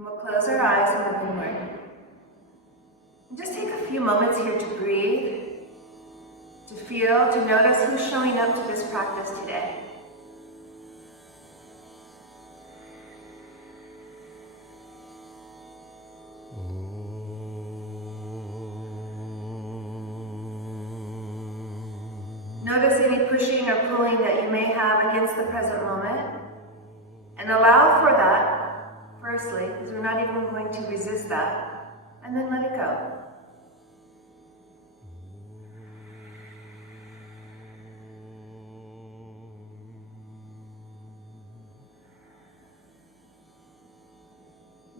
And we'll close our eyes in the inward. And just take a few moments here to breathe, to feel, to notice who's showing up to this practice today. Notice any pushing or pulling that you may have against the present moment, and allow for that, firstly, because we're not even going to resist that, and then let it go.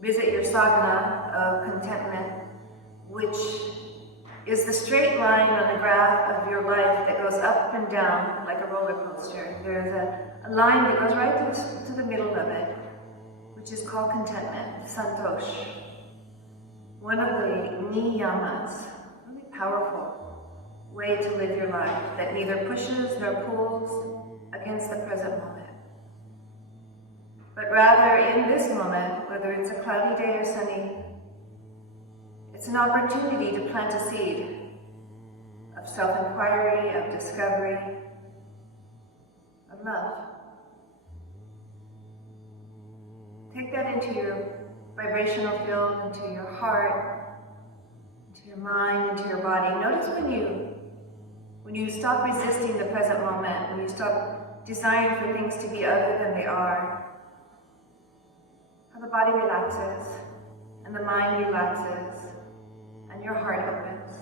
Visit your sadhana of contentment, which is the straight line on the graph of your life that goes up and down like a roller coaster. There's a line that goes right to the middle of it, which is called contentment, santosh. One of the niyamas, really powerful way to live your life that neither pushes nor pulls against the present moment. But rather in this moment, whether it's a cloudy day or sunny, it's an opportunity to plant a seed of self-inquiry, of discovery, of love. Take that into your vibrational field, into your heart, into your mind, into your body. Notice when you stop resisting the present moment, when you stop desiring for things to be other than they are, how the body relaxes, and the mind relaxes, and your heart opens.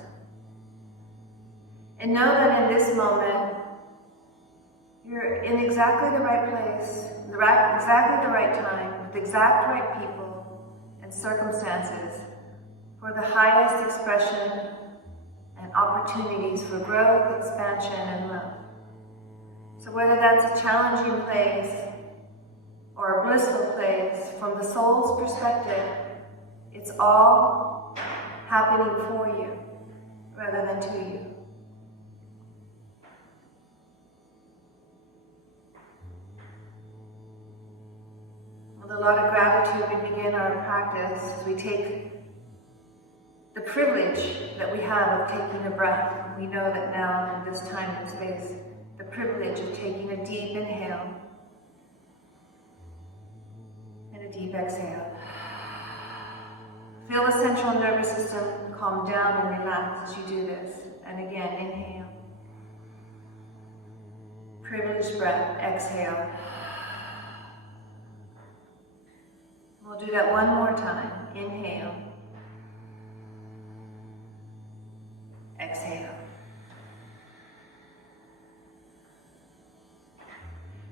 And know that in this moment, you're in exactly the right place, exactly the right time, with exact right people and circumstances for the highest expression and opportunities for growth, expansion, and love. So whether that's a challenging place or a blissful place, from the soul's perspective, it's all happening for you rather than to you. With a lot of gratitude, we begin our practice as we take the privilege that we have of taking a breath. We know that now, in this time and space, the privilege of taking a deep inhale and a deep exhale. Feel the central nervous system calm down and relax as you do this. And again, inhale. Privileged breath, exhale. We'll do that one more time. Inhale. Exhale.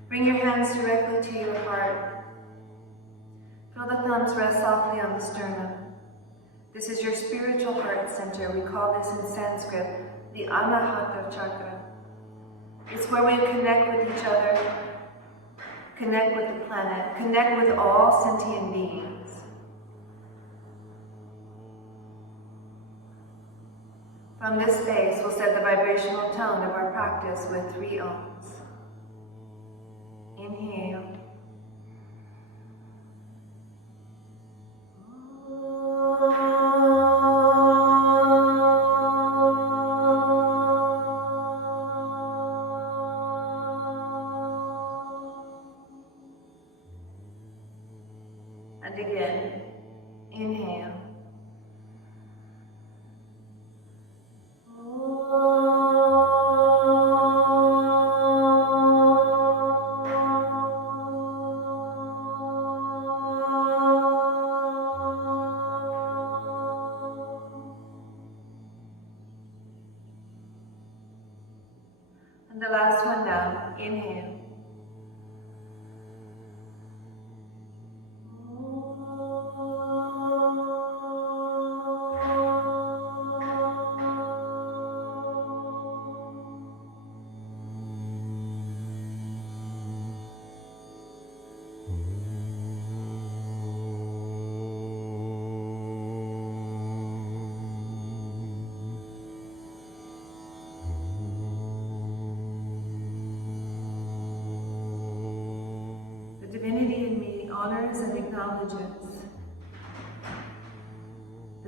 Bring your hands directly to your heart. Feel the thumbs rest softly on the sternum. This is your spiritual heart center. We call this in Sanskrit the Anahata chakra. It's where we connect with each other, connect with the planet, connect with all sentient beings. From this space, we'll set the vibrational tone of our practice with 3 ohms. Inhale. And again, inhale. And the last one down, inhale.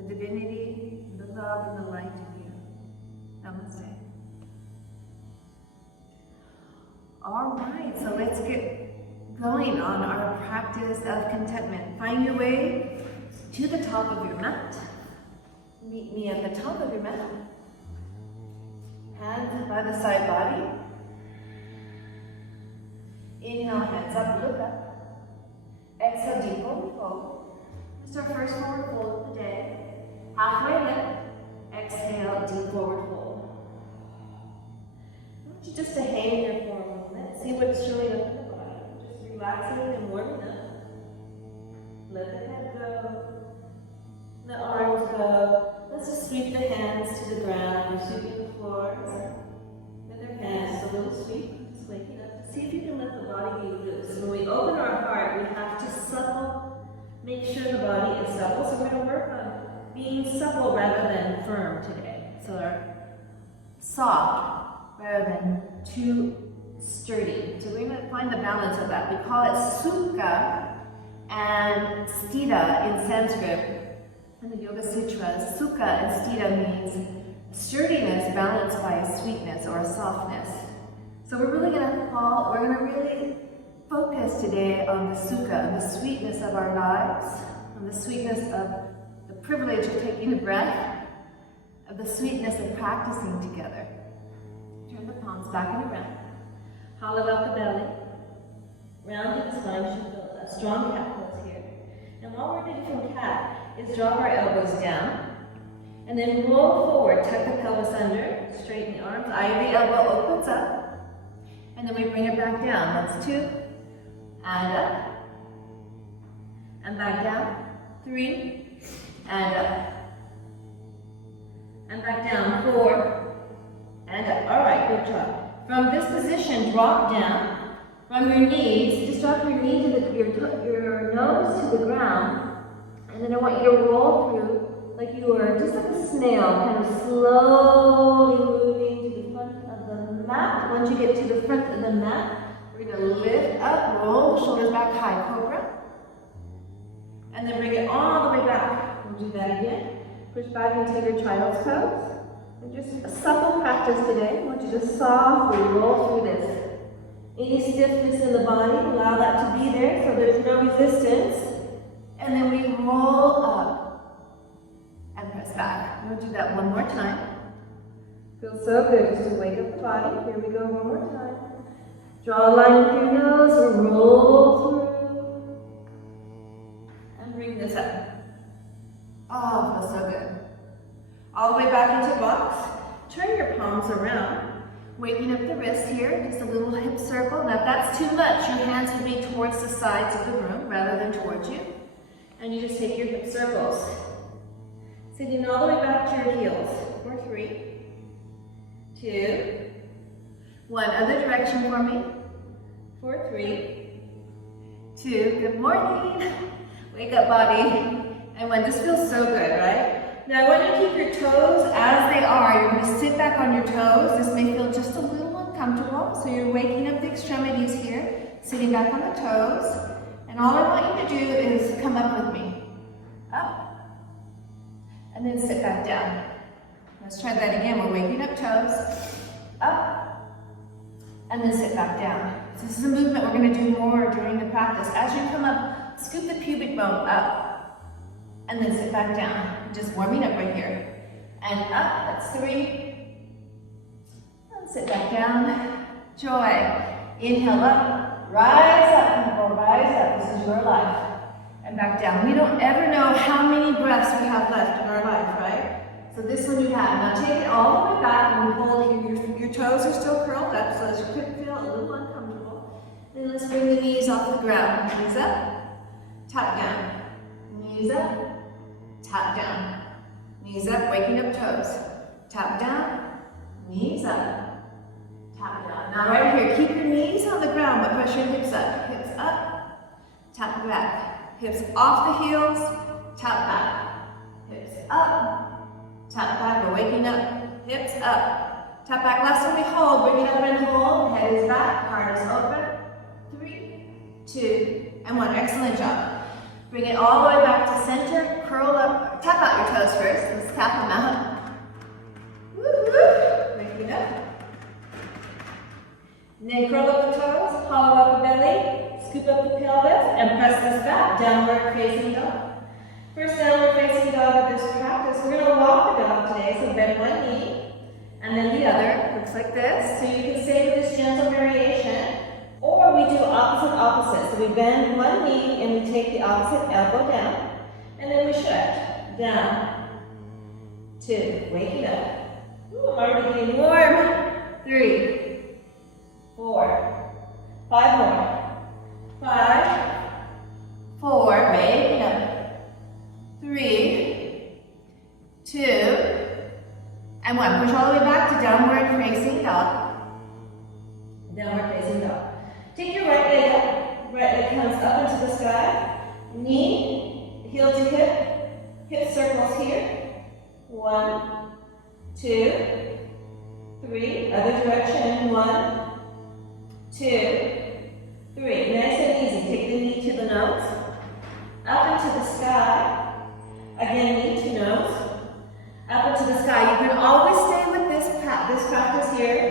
divinity, the love, and the light in you. Namaste. All right, so let's get going on our practice of contentment. Find your way to the top of your mat. Meet me at the top of your mat. Hands by the side body. Inhale, hands up, look up. Exhale, deep forward fold. This is our first forward fold of the day. Halfway lift. Exhale, deep forward fold. I want you just to hang here for a moment. See what's showing up in the body. Just relaxing and warming up. Let the head go. The arms go. Let's just sweep the hands to the ground. We're sweeping the floors with our hands. A little sweep. Just waking up. See if you can let the body be loose. When we open our heart, we have to supple. Make sure the body is supple. So we're going to work on being supple rather than firm today. So our soft rather than too sturdy. So we're going to find the balance of that. We call it sukha and sthita in Sanskrit. In the Yoga Sutras, sukha and sthita means sturdiness balanced by a sweetness or a softness. So we're really going to really focus today on the sukha, on the sweetness of our lives, on the sweetness of the privilege of taking a breath, of the sweetness of practicing together. Turn the palms back and around. Hollow out the belly. Rounded spine should feel a strong cat pose here. And while we're doing from cat, is drop our elbows down, and then roll forward, tuck the pelvis under, straighten the arms, eye of the elbow opens up, and then we bring it back down. That's 2, and up, and back down, 3, and up, and back down, 4, and up. All right, good job. From this position, drop down, from your knees, just drop your knee to your nose to the ground. And then I want you to roll through like you were just like a snail, kind of slowly moving to the front of the mat. Once you get to the front of the mat, we're going to lift up, roll the shoulders back high, cobra. And then bring it all the way back. We'll do that again. Push back into your child's pose. And just a supple practice today. I want you to softly roll through this. Any stiffness in the body, allow that to be there so there's no resistance. And then we roll up and press back. We'll do that one more time. Feels so good just to wake up the body. Here we go one more time. Draw a line with your nose, roll through, and bring this up. Oh, feels so good. All the way back into box. Turn your palms around. Waking up the wrist here, just a little hip circle. Now if that's too much, your hands will be towards the sides of the room rather than towards you. And you just take your hip circles. Sitting all the way back to your heels. For 3, 2, 1. Other direction for me. For 3, 2. Good morning. Wake up, body. And 1. This feels so good, right? Now I want you to keep your toes as they are. You're going to sit back on your toes. This may feel just a little uncomfortable. So you're waking up the extremities here. Sitting back on the toes. And all I want you to do is come up with me. Up. And then sit back down. Let's try that again. We're waking up toes. Up. And then sit back down. So this is a movement we're going to do more during the practice. As you come up, scoop the pubic bone up. And then sit back down. Just warming up right here. And up. That's 3. And sit back down. Joy. Inhale up. Rise up, people, rise up. This is your life. And back down. We don't ever know how many breaths we have left in our life, right? So this one you have. Now take it all the way back and we hold here. Your toes are still curled up, so this could feel a little uncomfortable. Then let's bring the knees off the ground. Knees up, tap down. Knees up, tap down. Knees up, waking up toes. Tap down, knees up. Tap down. Now right here, keep your knees on the ground, but press your hips up. Hips up, tap back. Hips off the heels, tap back. Hips up, tap back. We're waking up. Hips up, tap back. Last time we hold, bring it up and hold. Head is back, heart is open. 3, 2, and 1. Excellent job. Bring it all the way back to center. Curl up, tap out your toes first. Let's tap them out. Woo-hoo. Waking up. And then curl up the toes, hollow up the belly, scoop up the pelvis, and press this back, downward facing dog. First downward facing dog of this practice. We're going to walk the dog today, so bend one knee, and then the other. Looks like this. So you can stay with this gentle variation, or we do opposite. So we bend one knee, and we take the opposite elbow down, and then we shift. Down, 2, waking up. Ooh, I'm already getting warm. 3, 4, 5 more. 5, 4, waking up. 3, 2, and 1. Push all the way back to downward facing dog. Downward facing dog. Take your right leg up. Right leg comes up into the sky. Knee, heel to hip. Hip circles here. 1, 2, 3. Other direction. 1, 2, 3. Nice and easy. Take the knee to the nose. Up into the sky. Again, knee to nose. Up into the sky. You can always stay with this practice here.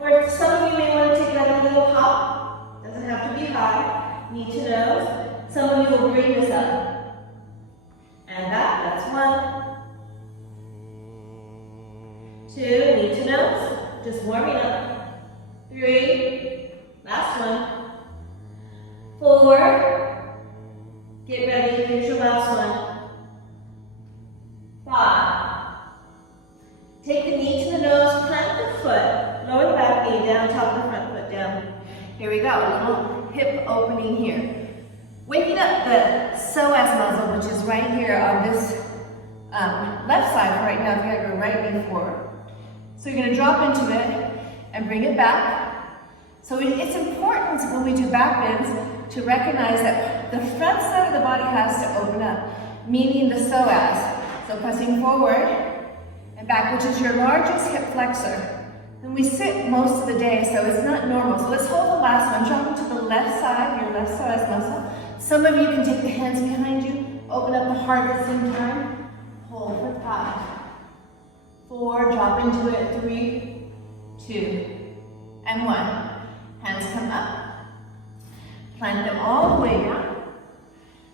Or some of you may want to take that a little hop. Doesn't have to be high. Knee to nose. Some of you will bring this up. And that's 1. 2, knee to nose. Just warming up. 3, last one. 4, get ready, here's your last one. 5, take the knee to the nose, plant the foot, lower back knee down, top of the front foot down. Here we go, a little hip opening here. Waking up the psoas muscle, which is right here on this left side right now. If you got your right knee forward. So you're going to drop into it and bring it back. So it's important when we do back bends to recognize that the front side of the body has to open up, meaning the psoas. So pressing forward and back, which is your largest hip flexor. And we sit most of the day, so it's not normal. So let's hold the last one. Drop into the left side, your left psoas muscle. Some of you can take the hands behind you, open up the heart at the same time. Hold for 5, 4, drop into it, 3, 2, and 1. Hands come up. Plant them all the way down.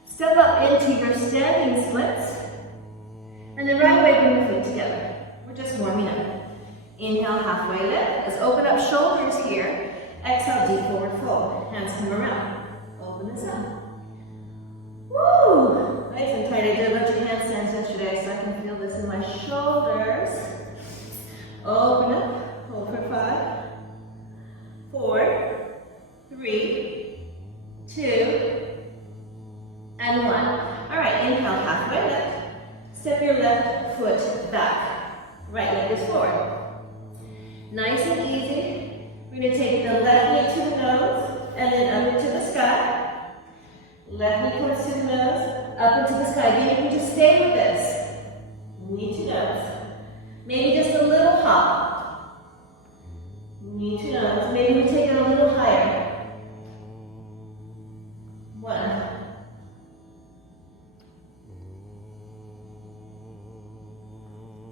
Step up into your standing splits. And then right away bring the feet together. We're just warming up. Inhale, halfway lift. Let's open up shoulders here. Exhale, deep forward fold. Hands come around. Open this up. Woo! Nice and tight. I did a bunch of handstands yesterday, so I can feel this in my shoulders. Open up. Hold for 5, 4, 3, 2, and 1. All right, inhale, halfway lift. Step your left foot back. Right leg is forward. Nice and easy. We're going to take the left knee to the nose and then up into the sky. Left knee comes to the nose, up into the sky. Again, you can just stay with this. Knee to nose. Maybe just a little hop. Knee to nose. Maybe we take it a little higher. 1.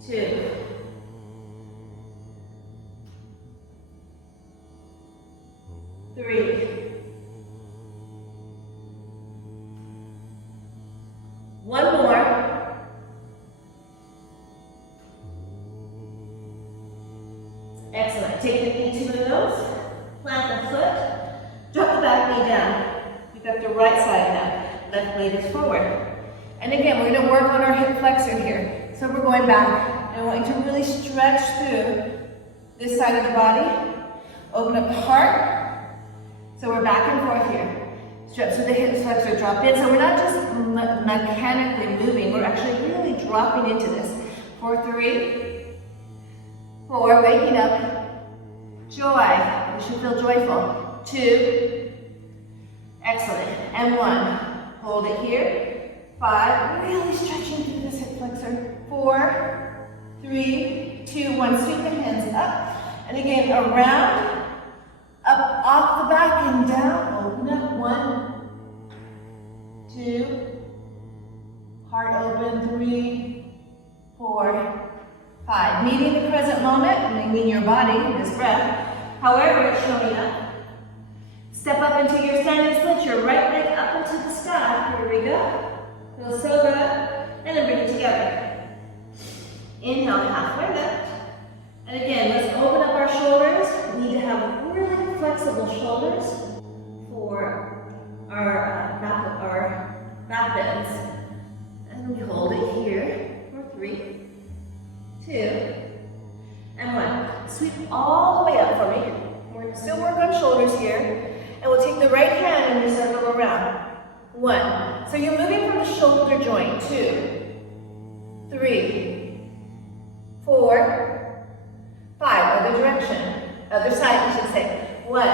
2. 3. 1 more. Excellent. Take the knee to the nose, plant the foot, drop the back knee down. Pick up the right side now. Left leg is forward. And again, we're going to work on our hip flexor here. So we're going back. And I want you to really stretch through this side of the body. Open up the heart. So we're back and forth here. Stretch through the hip flexor, drop in. So we're not just mechanically moving, we're actually really dropping into this. 4, 3, 4, waking up. Joy, we should feel joyful. 2, excellent, and 1. Hold it here. 5, really stretching through this hip flexor. 4, 3, 2, 1. Sweep the hands up. And again, around. Up off the back and down. Open up. 1, 2. Heart open. 3, 4, 5. Meeting the present moment, and I mean your body, this breath, however it's showing up. Step up into your standing split, your right leg up into the sky. Here we go. Feels so good. And then bring it together. Inhale, halfway lift. And again, let's open up our shoulders. We need to have really flexible shoulders for our back bends. And we hold it here for 3, 2, and 1. Sweep all the way up for me. We're going to still work on shoulders here. And we'll take the right hand and we circle around. 1. So you're moving from the shoulder joint. 2, 3, 4, 5. Other direction. Other side, I should say. 1,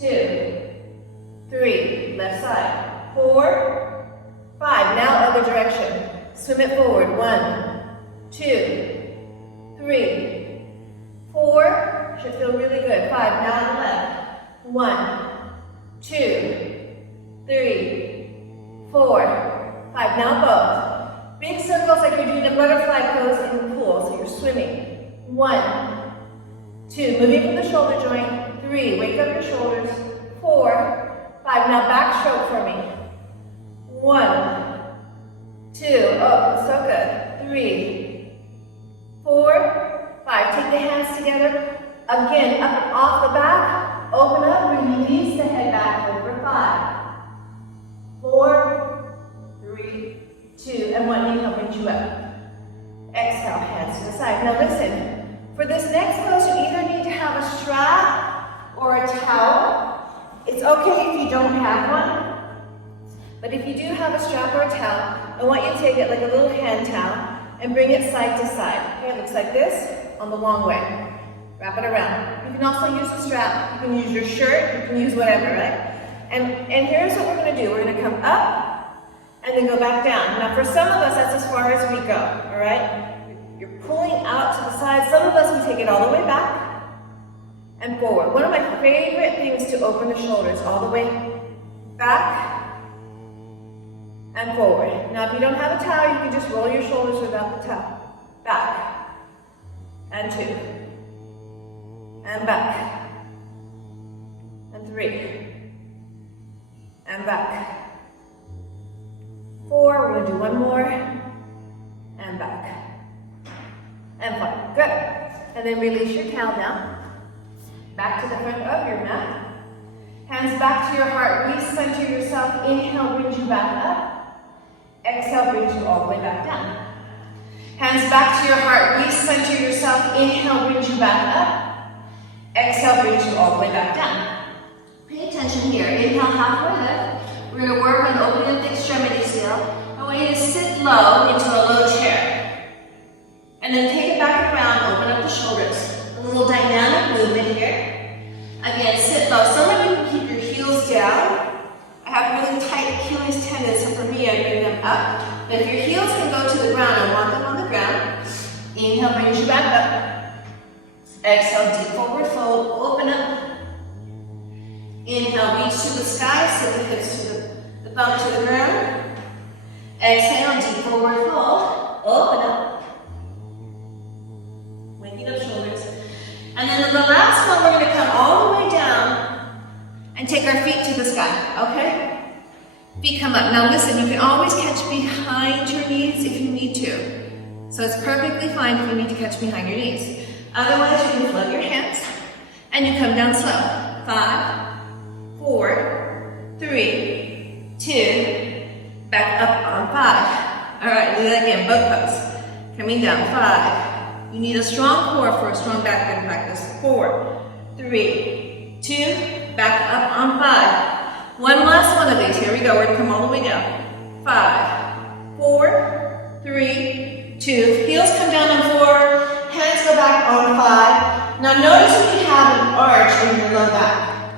2, 3. Left side. 4, 5. Now other direction. Swim it forward. 1, 2, 3, 4. Should feel really good. 5. Now on the left. 1, 2, 3, 4, 5. Now both. Big circles like you're doing a butterfly pose in the pool, so you're swimming. 1, 2. Moving from the shoulder joint. 3. Wake up your shoulders. 4, 5. Now backstroke for me. 1, 2. Oh, so good. 3, 4, 5. Take the hands together. Again, up and off the back. Open up, release the head back over. 5, 4, 3, 2, and 1. Inhale, brings you up. Exhale, hands to the side. Now listen, for this next pose, you either need to have a strap or a towel. It's okay if you don't have one, but if you do have a strap or a towel, I want you to take it like a little hand towel and bring it side to side. Okay, it looks like this on the long way. Wrap it around. You can also use a strap. You can use your shirt. You can use whatever, right? And here's what we're going to do. We're going to come up and then go back down. Now, for some of us, that's as far as we go, all right? You're pulling out to the side. Some of us, we take it all the way back and forward. One of my favorite things to open the shoulders all the way back and forward. Now, if you don't have a towel, you can just roll your shoulders without the towel. Back and 2. And back, and 3, and back, 4, we're going to do one more, and back, and 5, good. And then release your towel down, back to the front of your mat, hands back to your heart, recenter yourself, inhale brings you back up, exhale brings you all the way back down. Hands back to your heart, recenter yourself, inhale brings you back up, exhale brings you all the way back down. Pay attention here. Inhale, halfway lift. We're going to work on opening up the extremities here. I want you to sit low into a low chair. And then take it back around, open up the shoulders. A little dynamic movement here. Again, sit low. Some of you can keep your heels down. I have really tight Achilles tendons, so for me, I bring them up. But if your heels can go to the ground, I want them on the ground. Inhale brings you back up. Exhale, deep forward fold, open up. Inhale, reach to the sky, sit the hips to the bum to the ground. Exhale, deep forward fold, open up. Waking up shoulders. And then in the last one, we're going to come all the way down and take our feet to the sky, okay? Feet come up. Now listen, you can always catch behind your knees if you need to. So it's perfectly fine if you need to catch behind your knees. Otherwise, you can float your hands and you come down slow. 5, 4, 3, 2, back up on 5. All right, do that again, boat pose. Coming down, 5. You need a strong core for a strong back bend practice. 4, 3, 2, back up on 5. One last one of these. Here we go. We're gonna come all the way down. 5, 4, 3, 2. Heels come down on 4. Hands go back on 5. Now notice if you have an arch in your low back.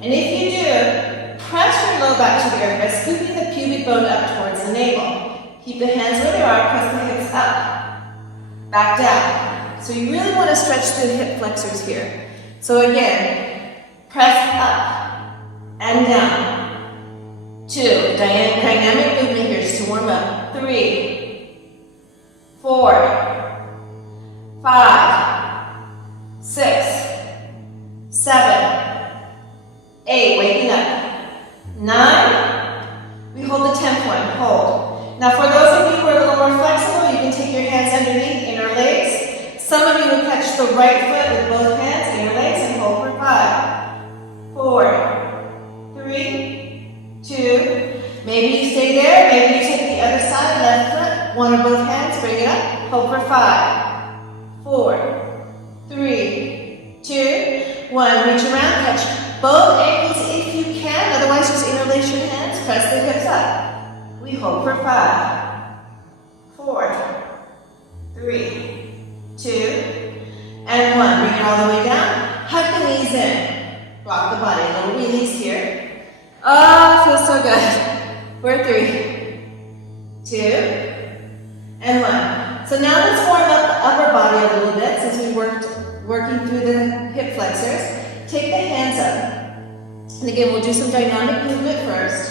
And if you do, press your low back to the earth by scooping the pubic bone up towards the navel. Keep the hands where they are, press the hips up, back down. So you really want to stretch the hip flexors here. So again, press up and down. 2, dynamic movement here just to warm up. 3, 4, 5, 6, 7, 8, waking up, 9, we hold the 10 point, hold. Now for those of you who are a little more flexible, you can take your hands underneath inner legs. Some of you will catch the right foot with both hands, inner legs, and hold for 5, 4, 3, 2, maybe you stay there, maybe you take the other side, left foot, one or both hands, bring it up, hold for 5, 4, 3, 2, 1. Reach around, catch both ankles if you can, otherwise just interlace your hands, press the hips up. We hold for 5, 4, 3, 2, and 1. Bring it all the way down. Hug the knees in. Rock the body. A little release here. Oh, feels so good. We're 3, 2, and 1. So now let's warm up the upper body a little bit since we working through the hip flexors. Take the hands up. And again, we'll do some dynamic movement first.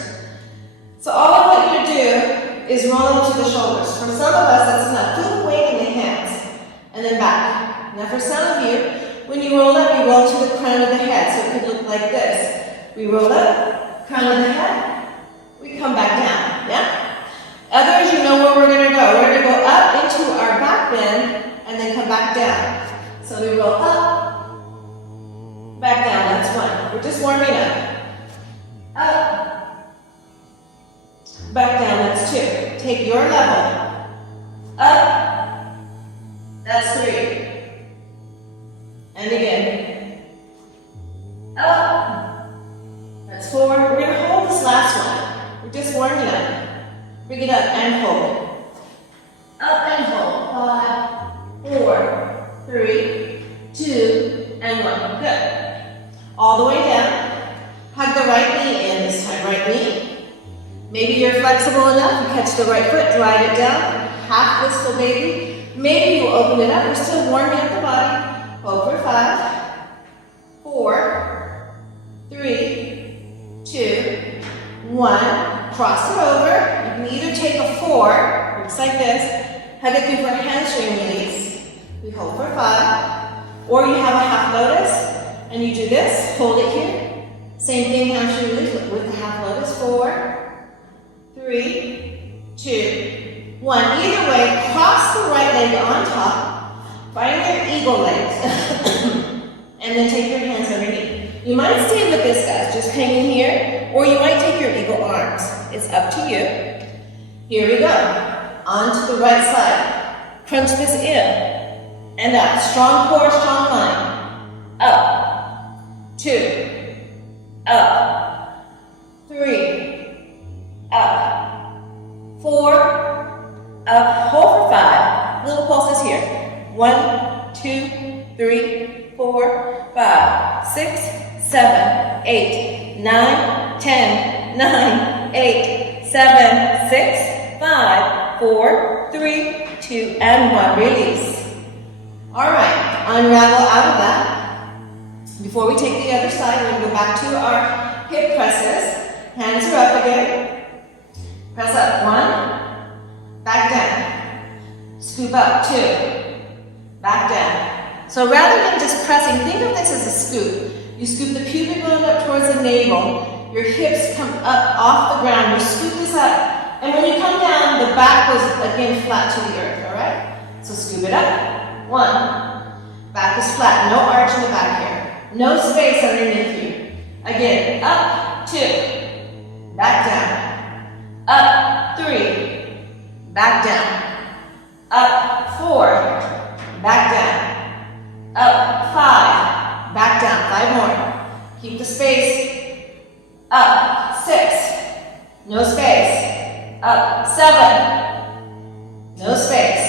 So all I want you to do is roll up to the shoulders. For some of us, that's enough. Feel the weight in the hands. And then back. Now for some of you, when you roll up, you roll to the crown of the head. So it could look like this. We roll up, crown of the head. We come back down. Yeah? Others, you know where we're going to go. We're going to go up into our back bend and then come back down. So we roll up, back down. That's 1. We're just warming up. Up. Back down, that's 2. Take your level. Up. That's 3. And again. Up. That's 4. We're going to hold this last one. We're just warming up. Bring it up and hold. Up and hold. 5, 4, 3, 2, and 1. Good. All the way down. Hug the right knee in this time. Right knee. Maybe you're flexible enough, you catch the right foot, drive it down, half wistful baby. Maybe you open it up, you're still warming up the body. Hold for 5, 4, 3, 2, 1. Cross it over. You can either take a 4, looks like this, hug it through for a hamstring release. We hold for 5. Or you have a half lotus, and you do this, hold it here. Same thing, hamstring release with the half lotus. 4, 3, 2, 1. Either way, cross the right leg on top, find your eagle legs, and then take your hands underneath. You might stay with this, guys, just hanging here, or you might take your eagle arms. It's up to you. Here we go. On to the right side. Crunch this in and out. Strong core, strong line. Up, 2, up, 3, up, 4, up, hold for 5. Little pulses here. 1, 2, 3, 4, 5, 6, 7, 8, 9, 10, 9, 8, 7, 6, 5, 4, 3, 2, and 1. Release. All right, unravel out of that. Before we take the other side, we're going to go back to our hip presses. Hands are up again. Press up. 1, back down. Scoop up. 2, back down. So rather than just pressing, think of this as a scoop. You scoop the pubic bone up towards the navel. Your hips come up off the ground. You scoop this up. And when you come down, the back goes again flat to the earth. All right? So scoop it up. 1. Back is flat. No arch in the back here. No space underneath you. Again. Up. 2. Back down. Up, 3, back down. Up, 4, back down. Up, 5, back down. 5 more. Keep the space. Up, 6, no space. Up, 7, no space.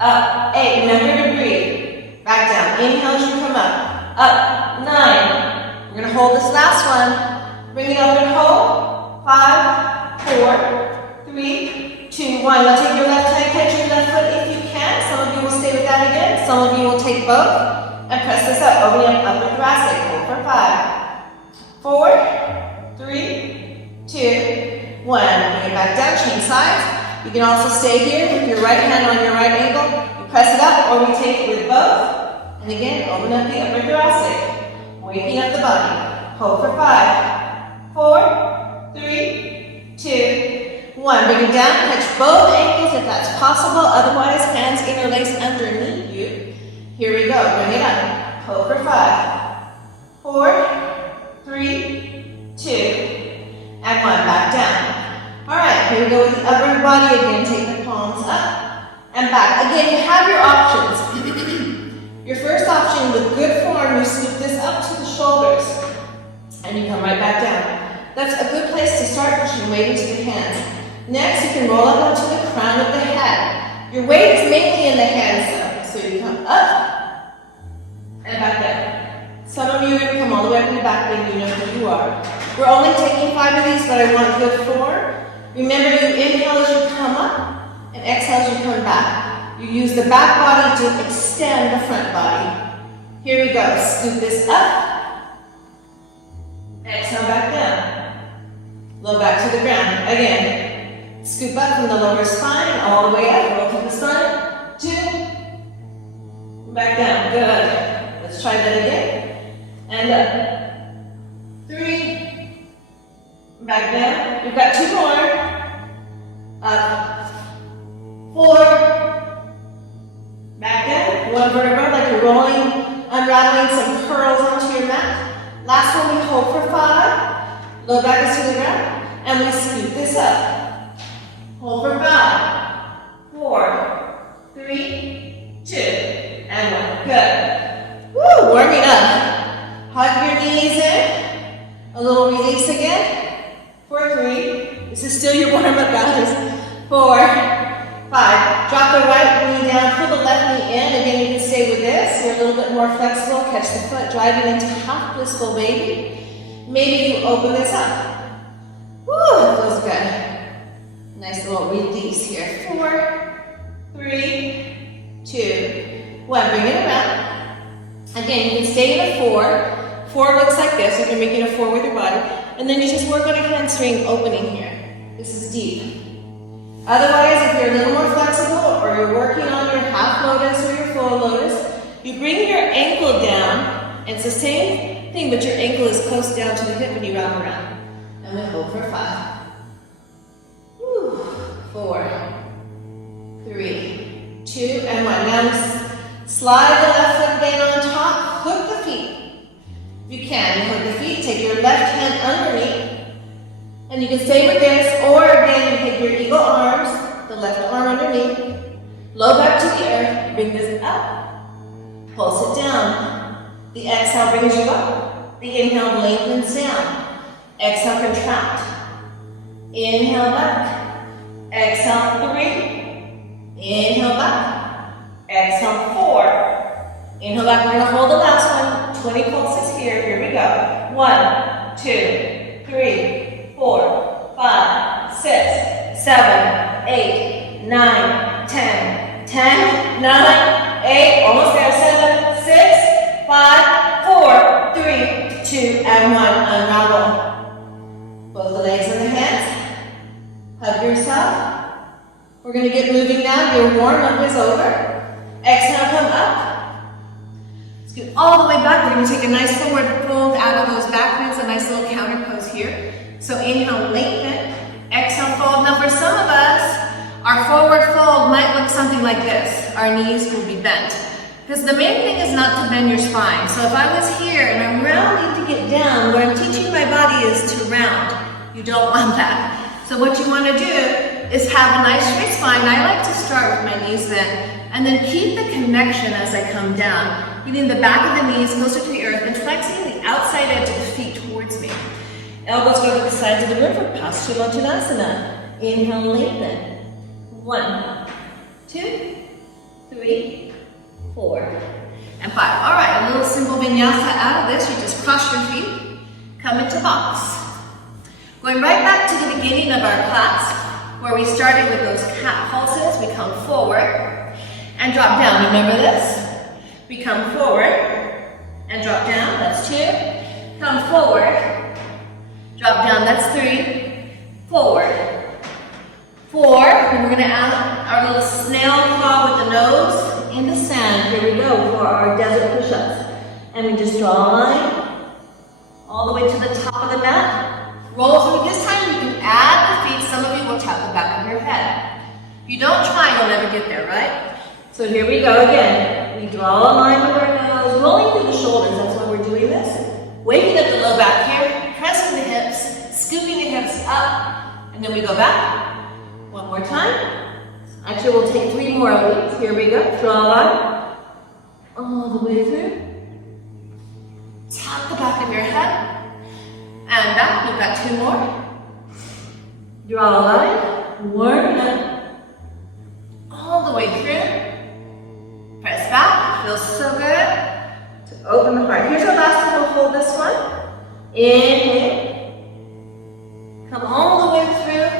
Up, 8, remember to breathe. Back down. Inhale as you come up. Up, 9. We're going to hold this last one. Bring it up and hold. 5, 4, 3, 2, 1. Now take your left hand, catch your left foot if you can. Some of you will stay with that again. Some of you will take both and press this up. Opening up upper thoracic. Hold for 5, 4, 3, 2, 1. Bring it back down. Change sides. You can also stay here with your right hand on your right ankle. You press it up or we take it with both. And again, open up the upper thoracic. Waking up the body. Hold for 5, 4, 3, 2, 1. Bring it down. Touch both ankles if that's possible. Otherwise, hands interlace underneath you. Here we go. Bring it up. Hold for 5, 4, 3, 2, and 1. Back down. All right, here we go with the upper body again. Take the palms up and back. Again, you have your options. Your first option with good form, you scoop this up to the shoulders and you come right back down. That's a good place to start pushing weight into the hands. Next, you can roll up onto the crown of the head. Your weight is mainly in the hands though, so you come up and back down. Some of you are going to come all the way up in the back, then you know who you are. We're only taking 5 of these, but I want good form. Remember, you inhale as you come up and exhale as you come back. You use the back body to extend the front body. Here we go. Scoop this up. Exhale back down. Low back to the ground. Again, scoop up from the lower spine all the way up. Roll to the side. 2. Back down. Good. Let's try that again. And up. 3. Back down. We've got 2 more. Up. 4. Back down. 1 vertebra like you're rolling, unraveling some curls onto your mat. Last one, we hold for 5. Low back is to the ground. And we scoop this up. Hold for 5, 4, 3, 2, and 1. Good. Woo, warming up. Hug your knees in. A little release again. For 3. This is still your warm-up, guys. 4, 5. Drop the right knee down, pull the left knee in. Again, you can stay with this. You're a little bit more flexible. Catch the foot, driving into half blissful baby. Maybe you open this up. Woo, that feels good. Nice little release here. 4, 3, 2, 1. Bring it around. Again, you can stay in a 4. 4 looks like this, if you're making a 4 with your body. And then you just work on a hamstring opening here. This is deep. Otherwise, if you're a little more flexible or you're working on your half lotus or your full lotus, you bring your ankle down. It's the same thing, but your ankle is close down to the hip and you wrap around. And we hold for 5. Woo. 4, 3, 2, and 1. Now slide the left foot again on top. Hook the feet. If you can, you hook the feet. Take your left hand underneath. And you can stay with this, or again, you take your eagle arms, the left arm underneath, low back to the earth, bring this up, pulse it down. The exhale brings you up. The inhale lengthens down. Exhale, contract. Inhale back. Exhale, 3. Inhale back. Exhale, 4. Inhale back. We're going to hold the last one. 20 pulses here. Here we go. 1, 2, 3. 4, 5, 6, 7, 8, 9, 10, 10, 9, 8, almost there, 7, 6, 5, 4, 3, 2, and 1. Unravel. Both the legs and the hands. Hug yourself. We're going to get moving now. Your warm-up is over. Exhale, come up. Scoot all the way back. We're going to take a nice forward fold out of those back bends, a nice little counter pose here. So inhale, lengthen, exhale, fold. Now for some of us, our forward fold might look something like this. Our knees will be bent. Because the main thing is not to bend your spine. So if I was here and I'm rounding to get down, what I'm teaching my body is to round. You don't want that. So what you want to do is have a nice straight spine. I like to start with my knees bent, and then keep the connection as I come down, getting the back of the knees closer to the earth and flexing the outside edge of the feet towards me. Elbows go to the sides of the room for Paschimottanasana. Inhale, lengthen. 1, 2, 3, 4, and 5. All right, a little simple vinyasa out of this. You just cross your feet, come into box. Going right back to the beginning of our class, where we started with those cat pulses. We come forward and drop down. Remember this? We come forward and drop down. That's 2. Come forward. Drop down, that's 3, forward, 4, and we're going to add our little snail claw with the nose in the sand. Here we go for our desert push-ups. And we just draw a line all the way to the top of the mat. Roll through. This time you can add the feet. Some of you will tap the back of your head. If you don't try, you'll never get there, right? So here we go again. We draw a line with our nose, rolling through the shoulders. That's why we're doing this. Waking up the low back here, pressing the hips, scooping the hips up, and then we go back. One more time. Actually, we'll take 3 more of these. Here we go. Draw a line all the way through. Tap the back of your head. And back. We've got 2 more. Draw a line. Warm up. All the way through. Press back. Feels so good. To open the heart. Here's our last one. We'll hold this one. Inhale. Come all the way through.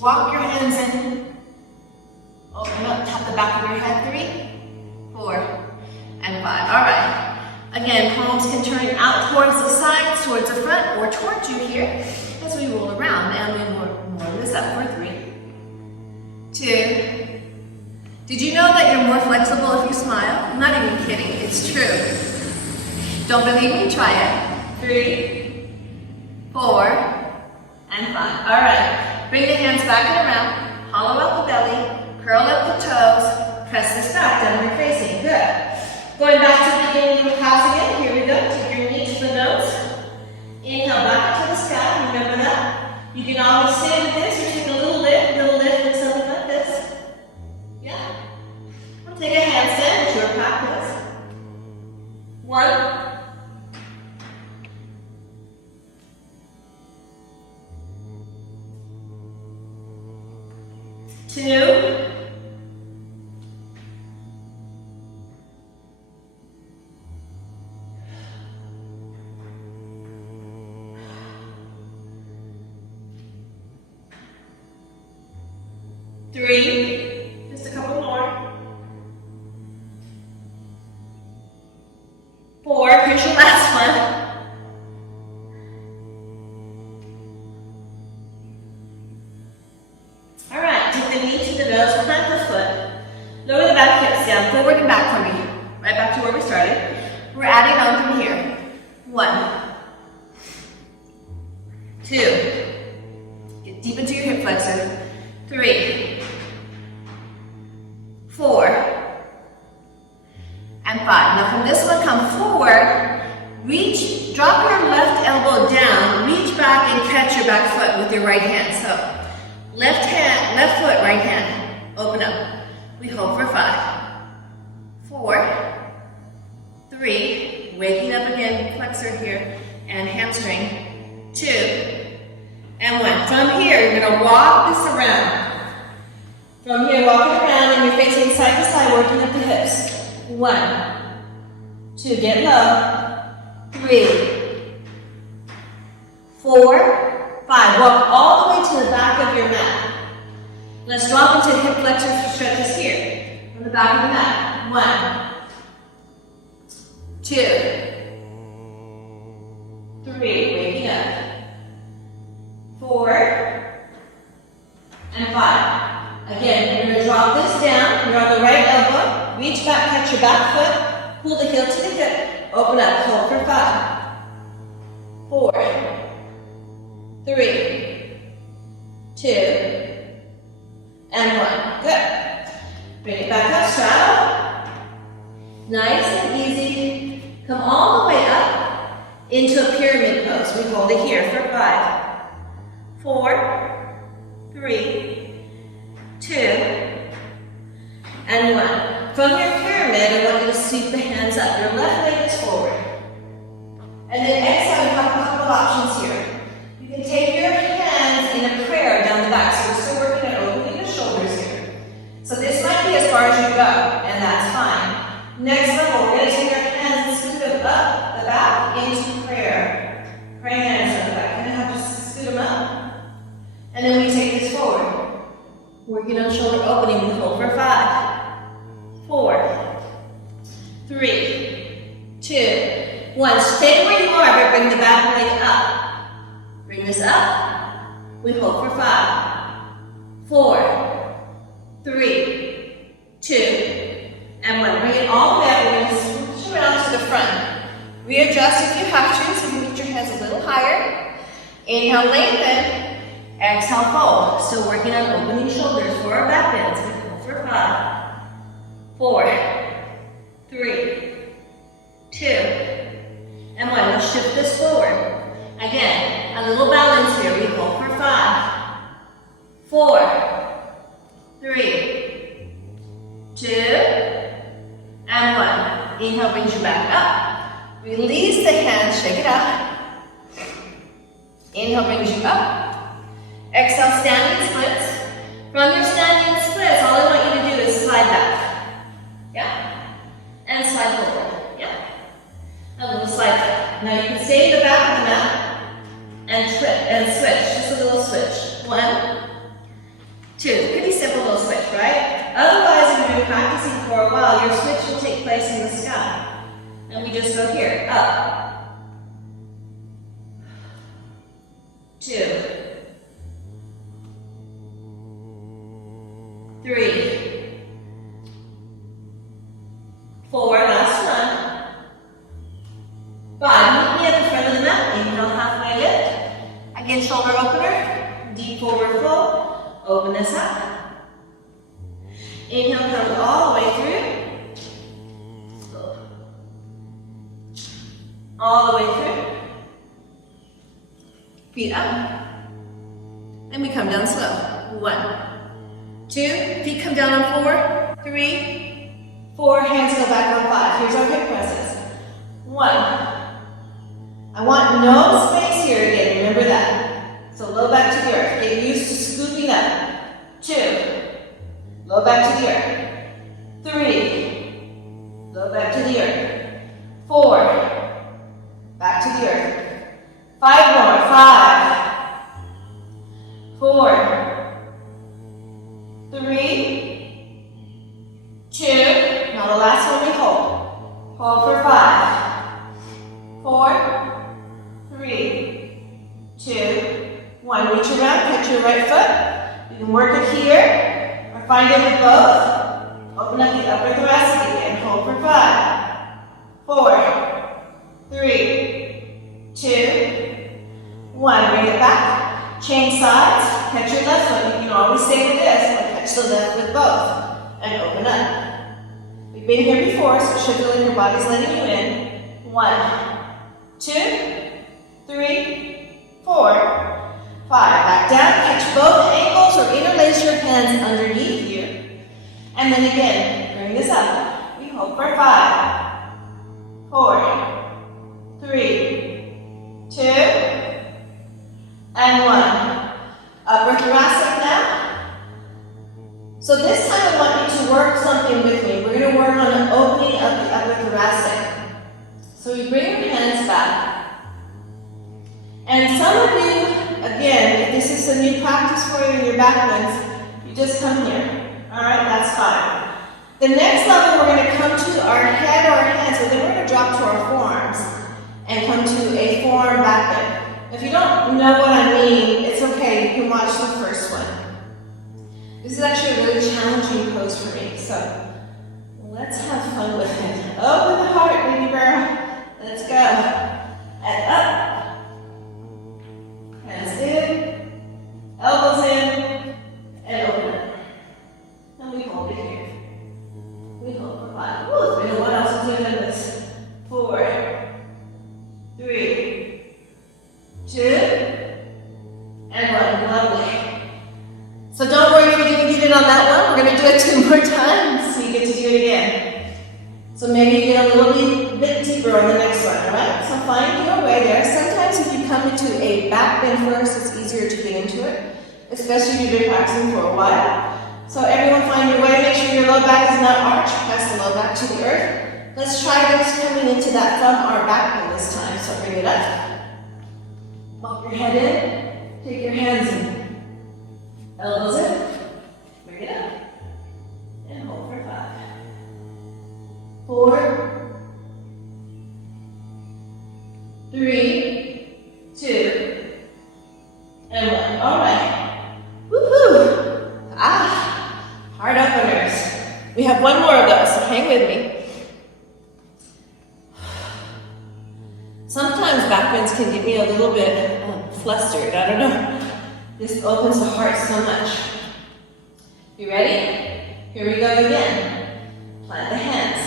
Walk your hands in. Open up. Tap the back of your head. 3, 4, and 5. All right. Again, palms can turn out towards the sides, towards the front, or towards you here as we roll around. And we warm this up for 3, 2. Did you know that you're more flexible if you smile? I'm not even kidding, it's true. Don't believe me? Try it. 3, 4, and 5. All right, bring the hands back and around. Hollow out the belly, curl up the toes, press this back, downward facing. Good. Going back to the beginning of the class again. Here we go. Take your knee to the nose. Inhale back to the sky. Remember that. You can always stay with this or take a little lift and something like this. Yeah. Or take a handstand. It's your practice. 1. 2. 3, just a couple more. 4, here's your last one. All right, take the knee to the nose, plant the foot. Lower the back hips down, forward and back for me. Right back to where we started. We're adding on from here. 1, 2, get deep into your hip flexor. 3, 4, and 5. Now from this one, come forward, reach, drop your left elbow down, reach back and catch your back foot with your right hand. So left hand, left foot, right hand, open up. We hold for 5, 4, 3, waking up again, flexor here, and hamstring, 2, and 1. From here, you're gonna walk this around. From here, walk it around and you're facing side to side, working up the hips. 1, 2, get low. 3, 4, 5. Walk all the way to the back of your mat. Let's drop into hip flexor stretches here. On the back of the mat. 1, 2, 3, waking up. 4, and 5. Again, you're going to drop this down. You're on the right elbow. Reach back, catch your back foot. Pull the heel to the hip. Open up. Hold for 5, 4, 3, 2, and 1. Good. Bring it back up. Straddle. Nice and easy. Come all the way up into a pyramid pose. We hold it here for 5, 4, 3, 2, and 1. From your pyramid, I want you to sweep the hands up. Your left leg is forward. And then exhale, you have a couple of options here. You can take your hands in a prayer down the back. So we're still working on opening the shoulders here. So this might be as far as you go, and that's fine. Next level, we're going to take our hands and scoot them up the back into prayer. Praying hands on the back. You're going to have to scoot them up. And then we take this forward. Working on shoulder opening, we hold for 5, 4, 3, 2, 1. Stay where you are, but bring the back leg up. Bring this up. We hold for 5, 4, 3, 2, and 1. Bring it all the way up. We're going to switch around to the front. Readjust if you have to, so you can get your hands a little higher. Inhale, lengthen. Exhale, fold. So working on opening shoulders for our back bends. We go for 5, 4, 3, 2, and 1. Let's shift this forward. Again, a little balance here. We hold for 5, 4, 3, 2, and 1. Inhale brings you back up. Release the hands, shake it out. Inhale brings you up. Exhale, standing splits. From your standing splits, all I want you to do is slide back. Yeah? And slide forward. Yeah? A little slide back. Now you can stay in the back of the mat and switch. Just a little switch. 1, 2. Pretty simple little switch, right? Otherwise, if you've been practicing for a while, your switch will take place in the sky. And we just go here. Up. 2, 3, 4, last one. 5, meet me at the front of the mat. Inhale, halfway lift. Again, shoulder opener. Deep forward fold. Open this up. Inhale, come all the way through. All the way through. Feet up. And we come down slow. 1, 2, feet come down on 4, 3, 4, hands go back on 5. Here's our hip presses. 1. I want no space here again, remember that. So low back to the earth. Get used to scooping up. 2, low back to the earth. 3, low back to the earth. 4, back to the earth. 5 more. 5, 4, 3, 2. Now the last one we hold. Hold for 5, 4, 3, 2, 1. Reach around, catch your right foot. You can work it here or find it with both. Open up the upper thoracic again. Hold for 5, 4, 3, 2, 1. Bring it back. Change sides. Catch your left foot. You can always stay with this, but catch the left with both. And open up. We've been here before, so it should feel like your body's letting you in. 1, 2, 3, 4, 5. Back down. Catch both ankles or interlace your hands underneath you. And then again, bring this up. We hold for 5, 4, 3, 2, and 1. Upper thoracic now. So this time I want you to work something with me. We're going to work on an opening of the upper thoracic. So we bring your hands back. And some of you, again, if this is a new practice for you in your back bends, you just come here. Alright, that's fine. The next level we're going to come to our head or our hands, so then we're going to drop to our forearms and come to a forearm back bend. If you don't know what I mean, it's okay, you can watch the first one. This is actually a really challenging pose for me, so let's have fun with it. Open the heart, baby girl. Let's go. And up. Hands in. Elbows in. And open up. And we hold it here. We hold for 5. Ooh, it's been a while since we've done this. 4, 3, 2, and 1. Lovely. So don't worry if you didn't get it on that one. We're going to do it 2 more times so you get to do it again. So maybe you get a little bit deeper on the next one, alright? So find your way there. Sometimes if you come into a back bend first, it's easier to get into it, especially if you've been practicing for a while. So everyone find your way. Make sure your low back is not arched. Press the low back to the earth. Let's try this coming into that thumb arm back bend this time. So bring it up. Bump your head in. Take your hands in. Elbows in. Bring it up. And hold for 5, 4, 3, 2, and 1. All right. Woohoo! Heart openers. We have one more of those, so hang with me. Sometimes back bends can get me a little bit flustered. I don't know. This opens the heart so much. You ready? Here we go again. Plant the hands.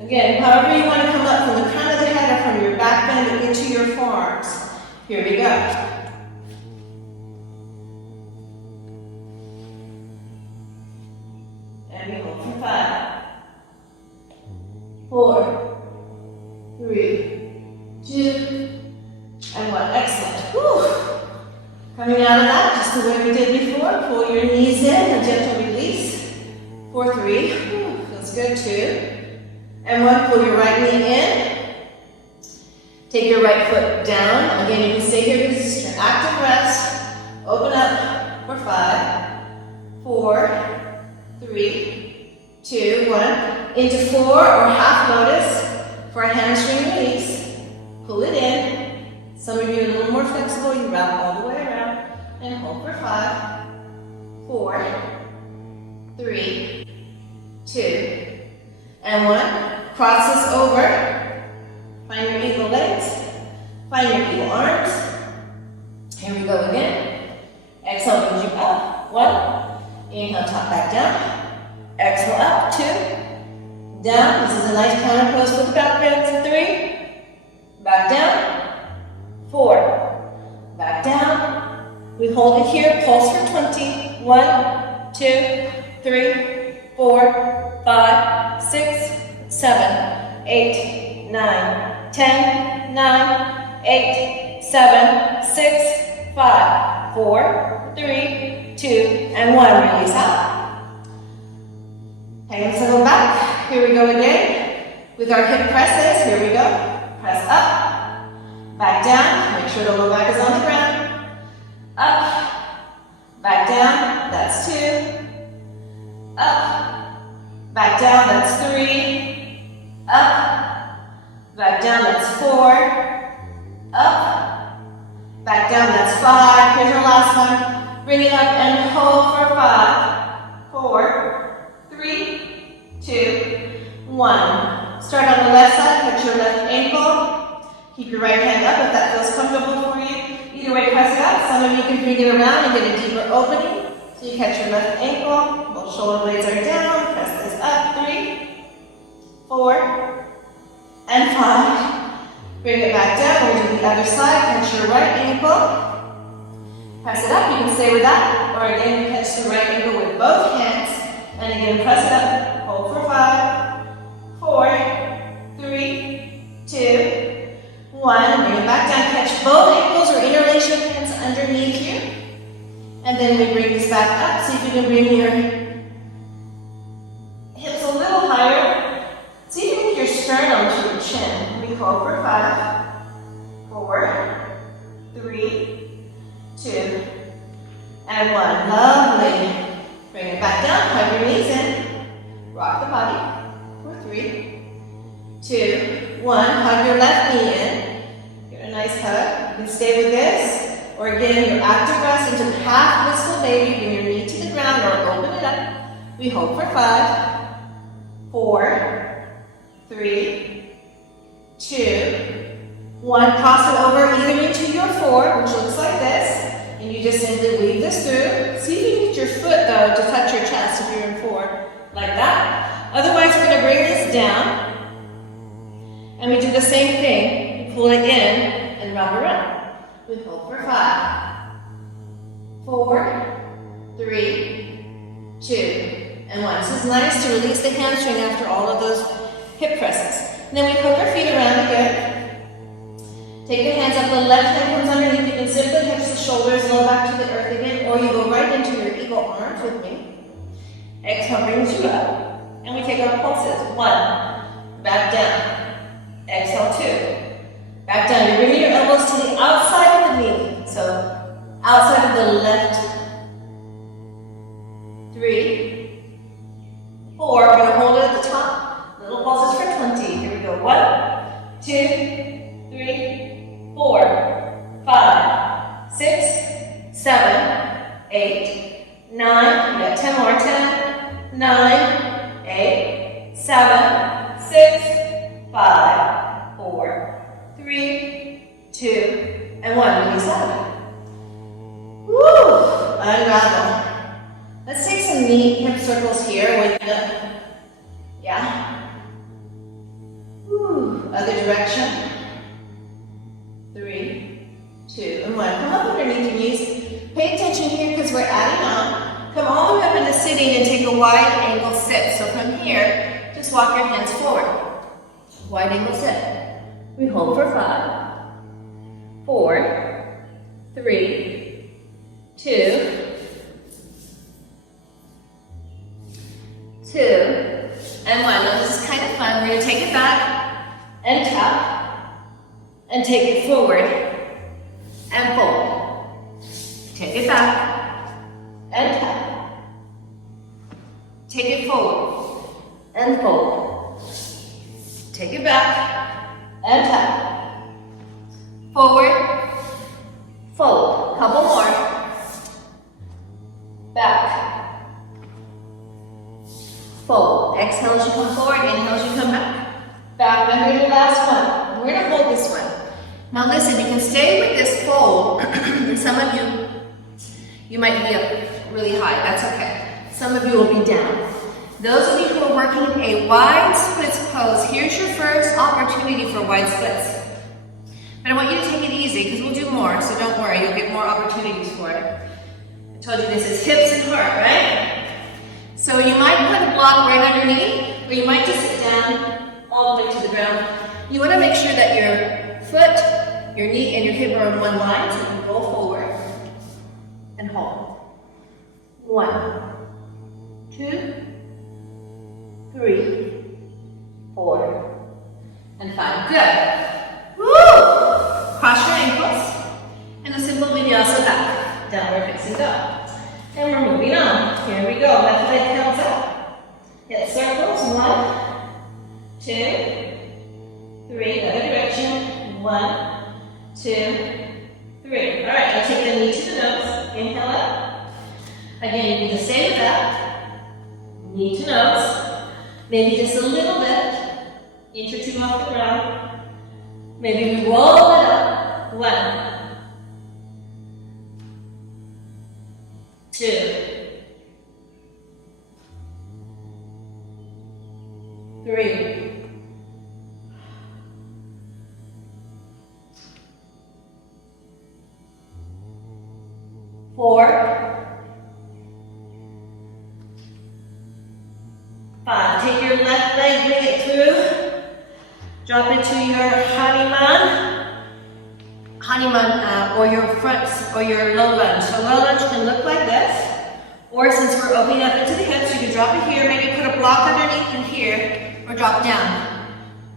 Again, however you want to come up from the crown of the head or from your back bend and into your forearms. Here we go. And we hold for 5, 4, 3, 2, and 1. Excellent. Whew. Coming out of that, just the way we did before, pull your knees in, a gentle release. 4, 3, feels good. 2, and 1, pull your right knee in. Take your right foot down. Again, you can stay here because this is your active rest. Open up for 5, 4, 3, 2, 1. Into 4 or half lotus for a hamstring release. Pull it in. Some of you are a little more flexible. You wrap all the way around and hold for 5, 4, 3, 2, and 1. Cross this over. Find your eagle legs. Find your eagle arms. Here we go again. Exhale, brings you up. 1. Inhale, top back down. Exhale, up. 2. Down. This is a nice counter pose for the back bends. 3. Back down. 4. Back down. We hold it here. Pulse for 20. 1, 2, 3, 4, 5, 6, 7, 8, 9, 10, 9, 8, 7, 6, 5, 4, 3, 2, and 1. Release out. Hang the circle back. Here we go again. With our hip presses, here we go. Press up, back down. Make sure the low back is on the ground. Up, back down. That's 2. Up, back down. That's 3. Up, back down, that's 4. Up, back down, that's 5. Here's our last one. Bring it up and hold for 5, 4, 3, 2, 1. Start on the left side, touch your left ankle. Keep your right hand up if that feels comfortable for you. Either way, press it up. Some of you can bring it around and get a deeper opening. So you catch your left ankle, both shoulder blades are down. Press this up, 3, 4, and 5. Bring it back down. We're going to do the other side. Catch your right ankle. Press it up. You can stay with that. Or again, catch the right ankle with both hands. And again, press it up. Hold for 5, 4, 3, 2, 1. Bring it back down. Catch both ankles or interlace your hands underneath you. And then we bring this back up. See if you can bring your hips a little higher. See if you can get your sternum to your chin. We hold for 5, 4, 3, 2, and 1. Lovely. Bring it back down. Hug your knees in. Rock the body for 3, 2, 1. Hug your left knee in. Get a nice hug. You can stay with this. Or again, your active rest into half blissful baby. Bring your knee to the ground or open it up. We hold for 5, 4, 3, 2, 1. Cross it over either into your 4, which looks like this. And you just simply weave this through. See if you can get your foot, though, to touch your chest if you're in 4, like that. Otherwise, we're going to bring this down. And we do the same thing. We pull it in and wrap around. We hold for 5, 4, 3, 2, and 1. This is nice to release the hamstring after all of those hip presses. And then we hook our feet around again. Take the hands up. The left hand comes underneath. You can simply touch the shoulders, low back to the earth again, or you go right into your eagle arms with me. Exhale brings you up. And we take our pulses. 1, back down. Exhale, 2. Back down. You're bringing your elbows to the outside of the knee. So, outside of the left. 3, 4. We're going to hold it at the top. Little pulses for 20. Here we go. 1, 2, 3, 4, 5, 6, 7, 8, 9. You got 10 10 more. 10, 9, 8, 7, 6, 5, 4, 3, 2, and 1. Release out. Woo! Unravel. Let's take some neat hip circles here with the, yeah. Woo. Other direction. 3, 2, and 1. Come up underneath your knees. Pay attention here because we're adding on. Come all the way up into sitting and take a wide angle sit. So from here, just walk your hands forward. Wide angle sit. We hold for 5, 4, 3, 2, 2, and 1. Now this is kind of fun. We're going to take it back and tap and take it forward and fold. Take it back and tap. Take it forward and fold. Take it back and tap. Forward, fold. Couple more. Back. Fold. Exhale as you come forward, inhale as you come back. Back, now here's the last one. We're gonna hold this one. Now listen, you can stay with this fold. And some of you might be up really high, that's okay. Some of you will be down. Those of you who are working a wide splits pose, here's your first opportunity for wide splits. But I want you to take it easy because we'll do more, so don't worry, you'll get more opportunities for it. I told you this is hips and heart, right? So you might put a block right underneath, or you might just sit down all the way to the ground. You want to make sure that your foot, your knee, and your hip are in one line, so you can roll forward and hold. 1, 2, 3, 4, and 5. Good. Woo! Cross your ankles, and a simple vinyasa back. Downward facing dog. And we're moving on. Here we go. Left leg comes up. Hit circles. 1, 2, 3. The other direction. 1, 2, 3. All right. Now take the knee to the nose. Inhale up. Again, you need to stay with that. Knee to nose. Maybe just a little bit. Inch or 2 off the ground. Maybe we roll it up. 1, 2, 3, 4, 5. Take your left leg, bring it through. Drop into your Hanuman, or your front, or your low lunge. So low lunge can look like this, or since we're opening up into the hips, you can drop it here, maybe put a block underneath in here, or drop down.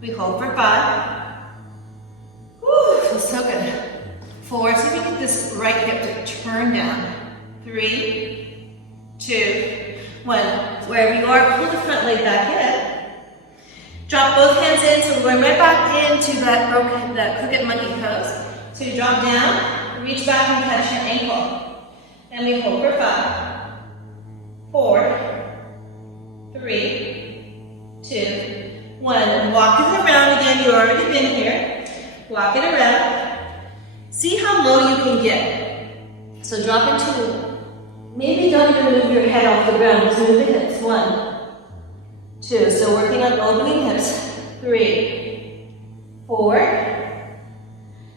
We hold for 5. Woo, feels so good. 4, see if we get this right hip to turn down. 3, 2, 1. Wherever you are, pull the front leg back in. Drop both hands in, so we're going right back into that crooked monkey pose. So you drop down, reach back and catch your ankle. And we hold for 5, 4, 3, 2, 1. Walk it around again, you've already been here. Walk it around. See how low you can get. So drop into, maybe don't even move your head off the ground, just move the hips. 1, 2, so working on opening hips. 3, 4,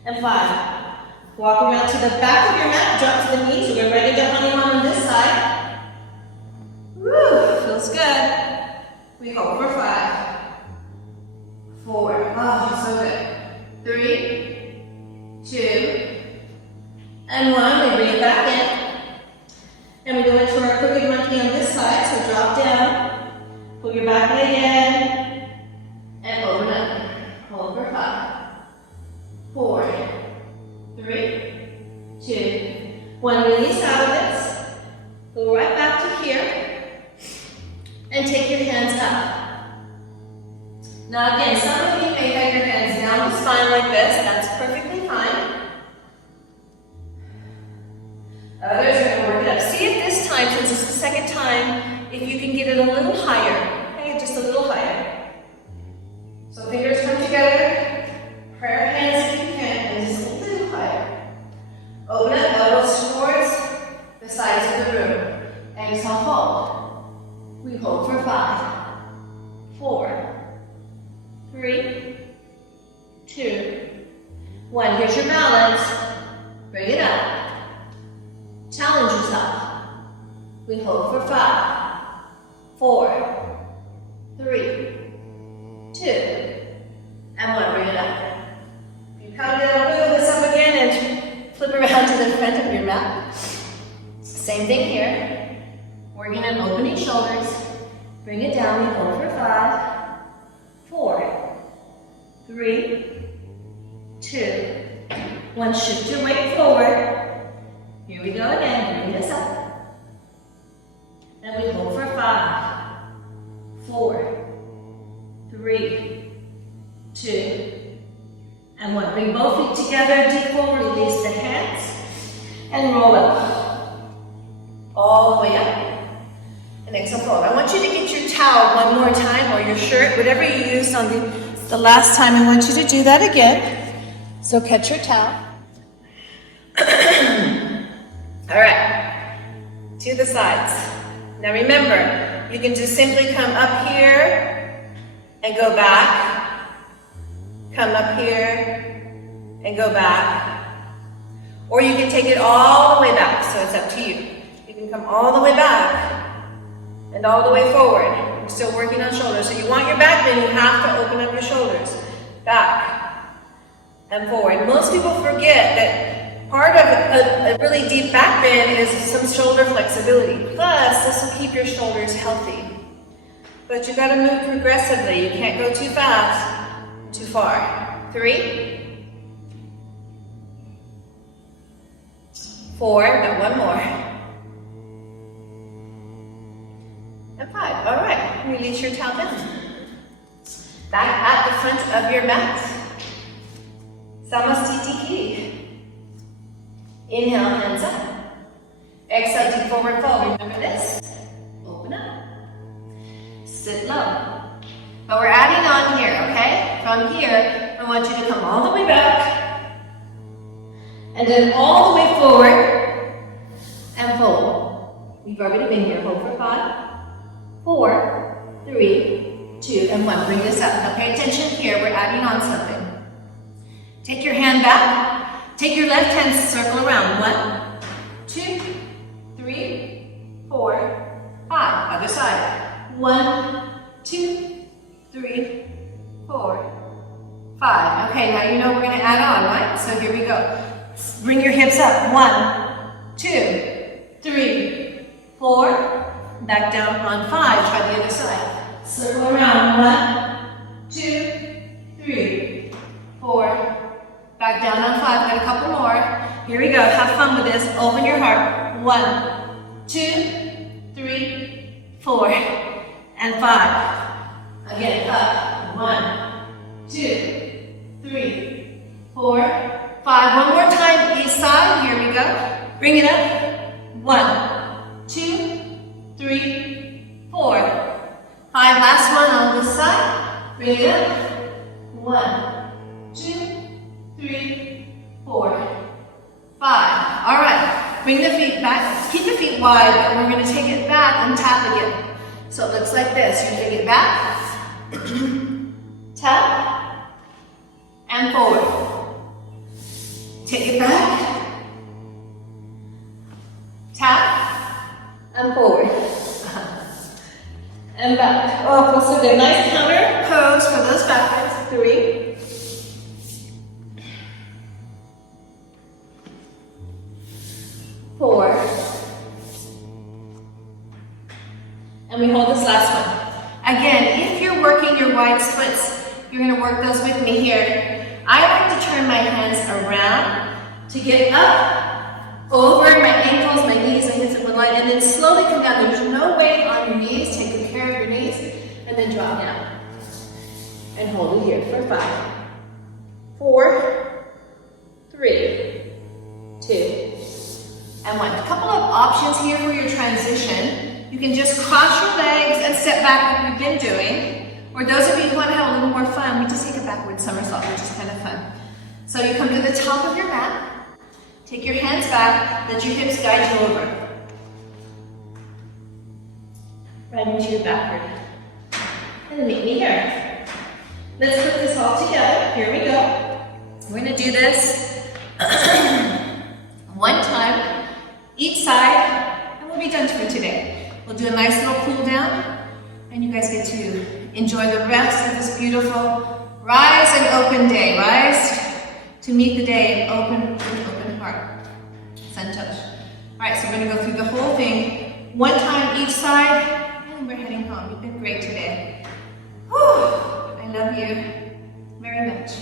and 5. Walk around to the back of your mat, drop to the knees. We're ready to Hanuman on this side. Woo, feels good. We hold for 5, 4, oh, so good. 3, 2, and 1. We bring it back in. And we go into our crooked monkey on this side, so drop down. Pull your back leg in, and open up. Hold for 5, 4, 3, 2, 1. Release out of this. Go right back to here, and take your hands up. Now again, some of you may have your hands down the spine like this. That's perfectly fine. Others are going to work it up. See if this time time, since it's the second time, if you can get it a little higher, okay, just a little higher. So fingers come together, prayer hands if you can, and just a little higher. Open up, elbows towards the sides of the room. Exhale, fold. We hold for 5, 4, 3, 2, 1. Here's your balance. Bring it up. Challenge yourself. We hold for 5, 4, 3, 2, and 1. Bring it up. If you come down, wiggle this up again and flip around to the front of your mat. Same thing here. Working on opening shoulders. Bring it down. We hold for 5, 4, 3, 2, 1. Shift your weight forward. Here we go again. Bring this up. And we hold for 5, 4, 3, 2, and 1. Bring both feet together. Deep forward. Release the hands. And roll up. All the way up. And exhale, fold. I want you to get your towel one more time, or your shirt, whatever you used on the last time. I want you to do that again. So catch your towel. All right, to the sides. Now remember, you can just simply come up here and go back. Come up here and go back. Or you can take it all the way back, so it's up to you. You can come all the way back and all the way forward. We're still working on shoulders. So you want your back bend, you have to open up your shoulders. Back and forward. Most people forget that part of a really deep back bend is some shoulder flexibility. Plus, this will keep your shoulders healthy. But you gotta move progressively. You can't go too fast, too far. 3, 4, and 1 more. And 5, all right. Release your towel down. Back at the front of your mat. Samastiti. Inhale, hands up. Exhale, deep forward fold. Remember this. Open up. Sit low. But we're adding on here, okay? From here, I want you to come all the way back. And then all the way forward. And fold. We've already been here. Hold for 5, 4, 3, 2, and 1. Bring this up. Now pay attention here. We're adding on something. Take your hand back. Take your left hand, circle around. 1, 2, 3, 4, 5. Other side. 1, 2, 3, 4, 5. Okay, now you know we're going to add on, right? So here we go. Bring your hips up. 1, 2, 3, 4. Back down on 5. Try the other side. Circle around. 1, 2, 3, 4. Back down on 5. Got a couple more. Here we go. Have fun with this. Open your heart. 1, 2, 3, 4, and 5. Again, up. 1, 2, 3, 4, 5. One more time, each side. Here we go. Bring it up. 1, 2, 3, 4, 5. Last one on this side. Bring it up. 1, 2, 3, 4, 5. All right. Bring the feet back. Keep the feet wide, and we're going to take it back and tap again. So it looks like this. You take it back, tap, and forward. Take it back, tap, and forward. And back. Oh, feels so good. Nice counter pose for those backwards. 3, 4, and we hold this last one. Again, if you're working your wide splits, you're going to work those with me here. I like to turn my hands around to get up over my ankles, my knees, my hips, and one line, and then slowly come down. There's no weight on your knees. Take good care of your knees, and then drop down. And hold it here for 5, 4, 3, 2, and 1. A couple of options here for your transition. You can just cross your legs and step back like we've been doing. Or those of you who want to have a little more fun, we just take a backward somersault, which is kind of fun. So you come to the top of your mat, take your hands back, let your hips guide you over. Right into your backward. And meet me here. Let's put this all together. Here we go. We're going to do this one time, each side, and we'll be done for today. We'll do a nice little cool down, and you guys get to enjoy the rest of this beautiful rise and open day. Rise to meet the day in open heart. Santosh. All right, so we're going to go through the whole thing, one time each side, and we're heading home. You've been great today. Whew, I love you very much.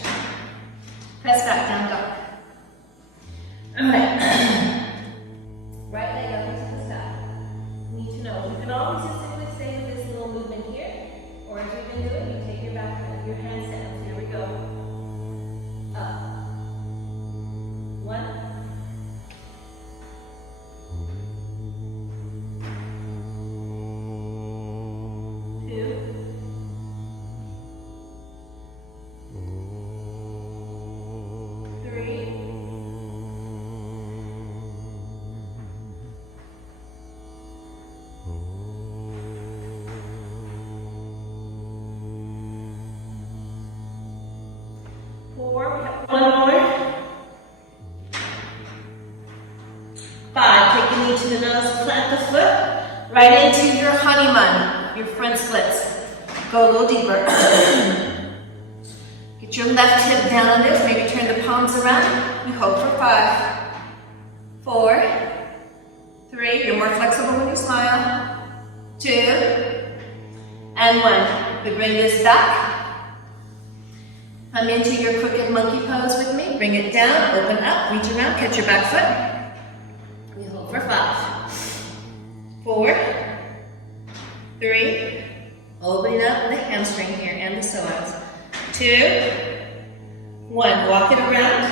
Press back down, dog. All right. Right leg up into the sky. You need to know, you can always just simply stay with this little movement here, or if you can do it, you take your back, your hands down. Here we go. Up. 1. 2. 3. 4. We have 1 more. 5. Take the knee to the nose, plant the foot right into your honeyman, your front splits. Go a little deeper. Get your left hip down on this, maybe turn the palms around. We hold for 5, 4, 3. You're more flexible when you smile. 2, and 1. We bring this back. Come into your crooked monkey pose with me. Bring it down, open up, reach around, catch your back foot. We hold for 5, 4, 3. Opening up the hamstring here and the psoas. 2, 1. Walk it around.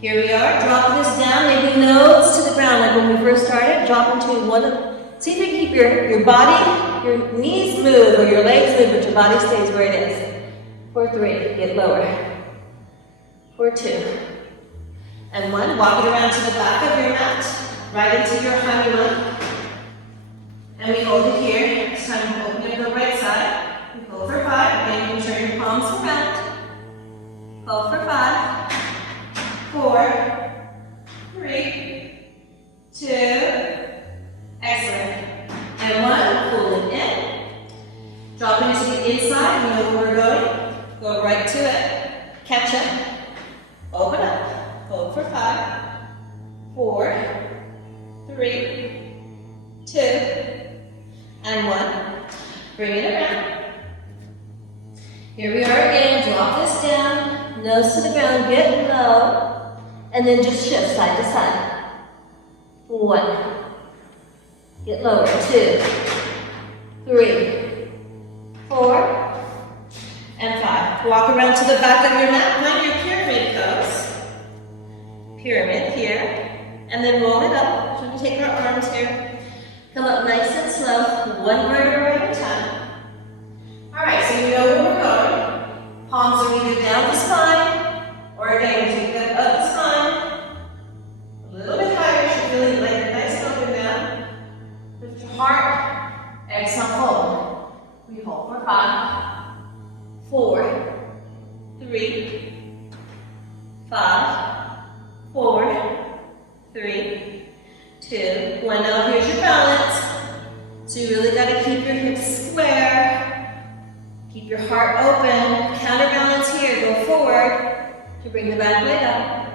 Here we are. Drop this down, maybe nose to the ground like when we first started. Drop into one of, see if you can keep your body, your knees move or your legs move, but your body stays where it is. For 3, get lower. For 2, and 1. Walk it around to the back of your mat, right into your honeymoon. And we hold it here. It's time to open it to the right side. We hold for 5. Again, you can turn your palms around. Hold for 5, 4, 3, 2. Excellent. And 1. Pull it in. Drop it into the inside. You know where we're going. Go right to it. Catch it. Open up. Hold for 5, 4, 3, 2, and 1. Bring it around. Here we are again. Drop this down. Nose to the ground. Get low. And then just shift side to side. 1. Get lower. 2, 3, 4, and 5. Walk around to the back of your mat. Find your pyramid pose. Pyramid here. And then roll it up. So we take our arms here. Come up nice and slow. 1 vertebra at a time. Alright, so you know where we're going. Palms are either down the spine, or again, take them up the spine. A little bit higher. You should feel like a nice open down. Lift your heart. Exhale, hold. We hold for 5, 4, 3, 5, 4, 3, 2, 1. Now here's your balance. So you really got to keep your hips square. Keep your heart open. Counterbalance here. Go forward to bring the back leg up.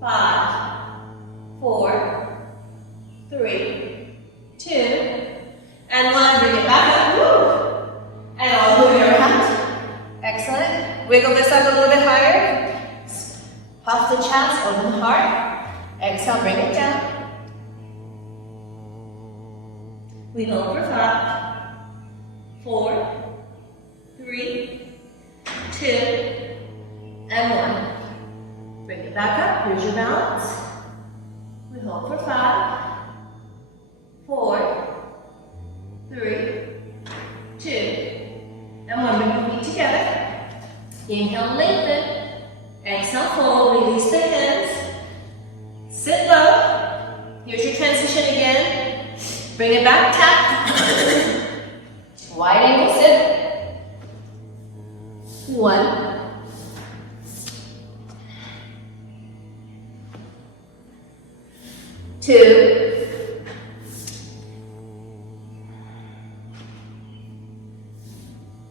5, 4, 3, 2, and 1. Bring it back up. Woo! And all the way around. Excellent. Wiggle this up a little bit higher. Puff the chest, open the heart. Exhale, bring it down. We hold for 5, 4, 3, 2, and 1. Bring it back up. Here's your balance. We And hold for 5, 4, 3, 2, and 1. Bring your feet together. Inhale, lengthen. Exhale, fold. Release the hands. Sit low. Here's your transition again. Bring it back, tap. Wide angle sit. 1. 2.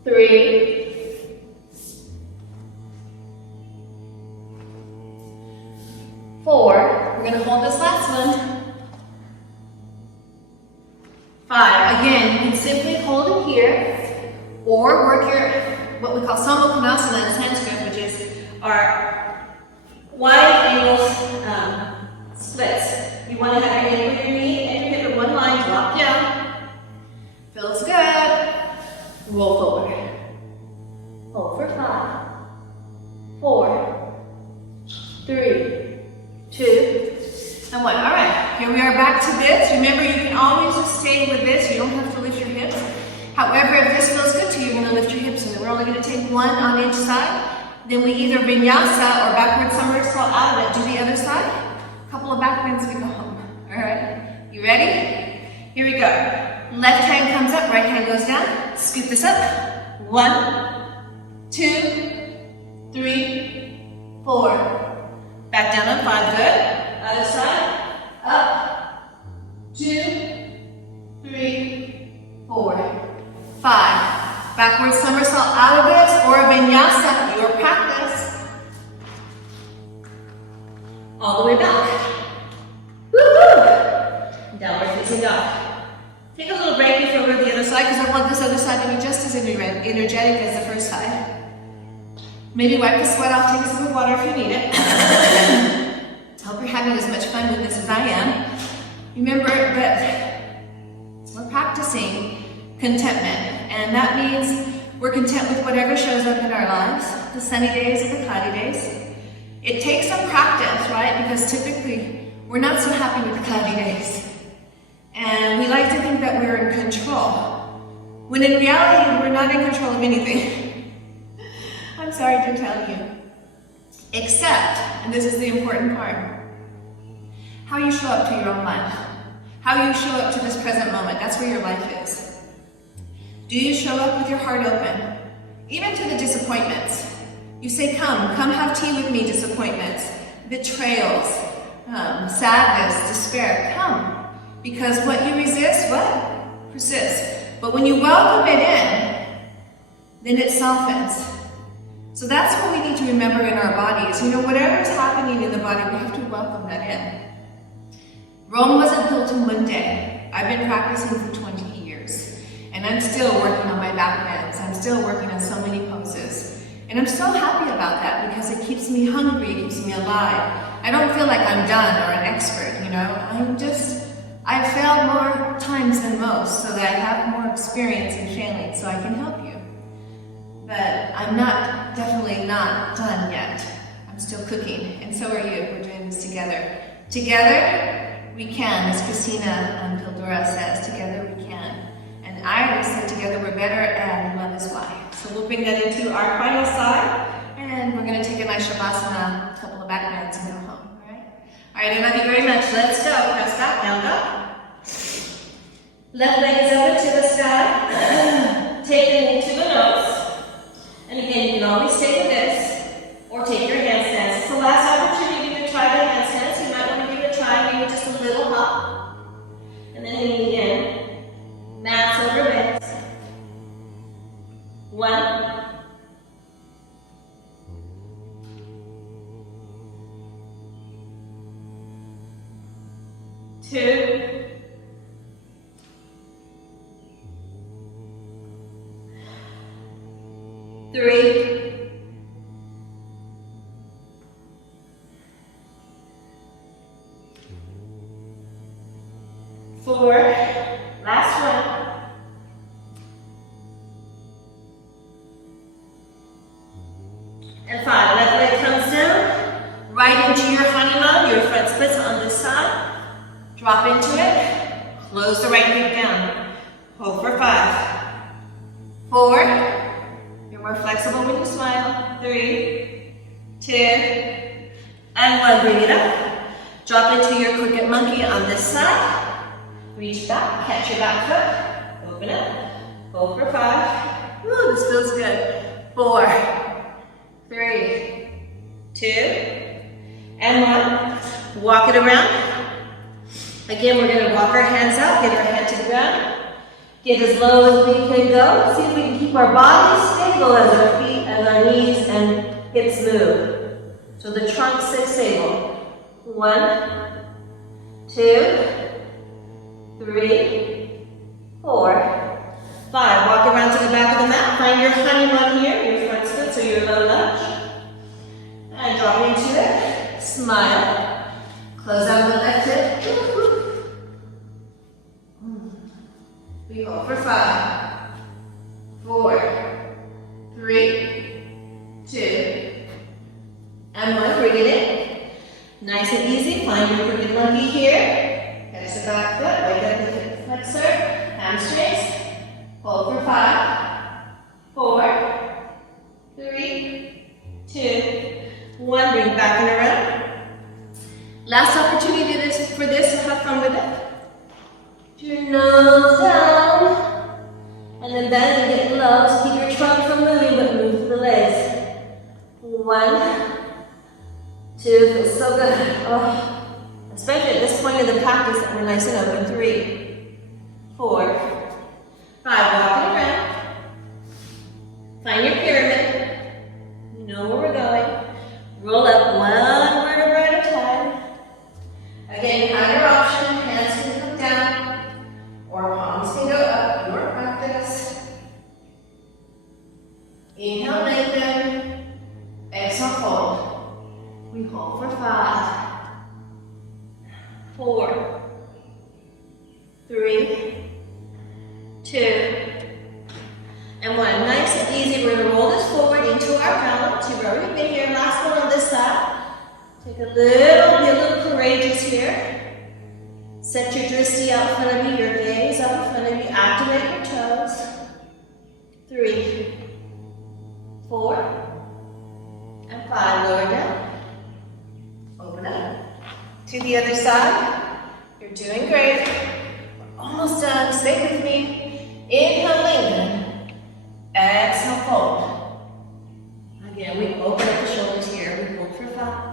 3. 4. We're going to hold this last one. 5. Again, you can simply hold it here, or work your what we call Samukhanasana in Sanskrit, which is our wide angle splits. You want to have your knee with your knee and your hip in one line, drop down. Feels good. Roll forward. Hold for 5, 4, 3, 2, and 1. All right, here we are back to this. Remember, you can always just stay with this. You don't have to lift your hips. However, if this feels good to you, you're going to lift your hips, and then we're only going to take 1 on each side. Then we either vinyasa or backward somersault out of it. Do the other side. A couple of back bends, we go home. All right, you ready? Here we go. Left hand comes up, right hand goes down. Scoop this up. 1, 2, 3, 4. Back down on 5, good. Other side, up, 2, 3, 4, 5. Backward somersault out of this, or a vinyasa, your practice. All the way back. Woo-hoo! Downward facing dog. Take a little break before we go to the other side, because I want this other side to be just as energetic as the first side. Maybe wipe the sweat off, take a sip of water if you need it. Hope you're having as much fun with this as I am. Remember that we're practicing contentment, and that means we're content with whatever shows up in our lives, the sunny days and the cloudy days. It takes some practice, right? Because typically we're not so happy with the cloudy days. And we like to think that we're in control, when in reality we're not in control of anything. I'm sorry to tell you. Except, and this is the important part, how you show up to your own life. How you show up to this present moment. That's where your life is. Do you show up with your heart open? Even to the disappointments. You say, come have tea with me, disappointments, betrayals, sadness, despair, come. Because what you resist, persists. But when you welcome it in, then it softens. So that's what we need to remember in our bodies. You know, whatever is happening in the body, we have to welcome that in. Rome wasn't built in one day. I've been practicing for 20 years. And I'm still working on my back bends. I'm still working on so many poses. And I'm so happy about that because it keeps me hungry, it keeps me alive. I don't feel like I'm done or an expert, you know. I've failed more times than most, so that I have more experience in failing, so I can help you. But I'm definitely not done yet. I'm still cooking, and so are you. We're doing this together. Together, we can, as Christina Pildura says, together we can. And I always said together we're better, and love is why. So we'll bring that into our final side, and we're gonna take a nice Shavasana, a couple of back bends, and go home, all right? All right, I love you very much. Let's go. Press back, down dog. Left leg is up to the sky. Take the knee to the nose. And again, you can always stay with this, or take your handstands. It's the last opportunity to try the handstands. You might want to give it a try, maybe just a little hop. And then lean in. Mats over bends. 1. 2. 3. 4. Last one. 5. Left leg comes down. Right into your honeymoon. Your front splits on this side. Drop into it. Close the right hip down. Hold for 5. 4. You're more flexible when you smile. 3, 2, and 1. Bring it up. Drop into your crooked monkey on this side. Reach back, catch your back foot. Open up. Hold for 5. Woo, this feels good. 4, 3, 2, and 1. Walk it around. Again, we're going to walk our hands out, get our head to the ground. Get as low as we can go. See if we can keep our bodies stable as our feet, as our knees and hips move. So the trunk sits stable. 1, 2, 3, 4, 5. Walk around to the back of the mat. Find your honeymoon here, your front splits or your low lunge. And drop into it. Smile. Close out the left hip. We hold for 5, 4, 3, 2, and 1. Bring it in. Nice and easy. Find your crooked monkey here. Catch the back foot. Wake up the hip flexor. Hamstrings. Hold for 5, 4, 3, 2, 1. Bring back and around. Last opportunity for this. Have fun with it. Your nose down, and then bend and get low. So keep your trunk from moving, but move through the legs. 1, 2, feels so good. Oh, especially at this point in the practice that we're nice and open. 3, 4, 5. Walking around. Find your pyramid. You know where we're going. Roll up 1 vertebra at a time. Again, you have your option. Hands can come down. Or palms can go up, your practice. Inhale, lengthen. Exhale, fold. We hold for 5, 4, 3, 2, and 1. Nice and easy. We're going to roll this forward into our balance. You've already been here. Last one on this side. Take a little, be a little courageous here. Set your drishti out in front of you, your gaze out in front of you. Activate your toes. 3, 4, and 5. Lower down. Open up. To the other side. You're doing great. We're almost done. Stay with me. Inhale, lengthen. Exhale, fold. Again, we open up the shoulders here. We hold for 5.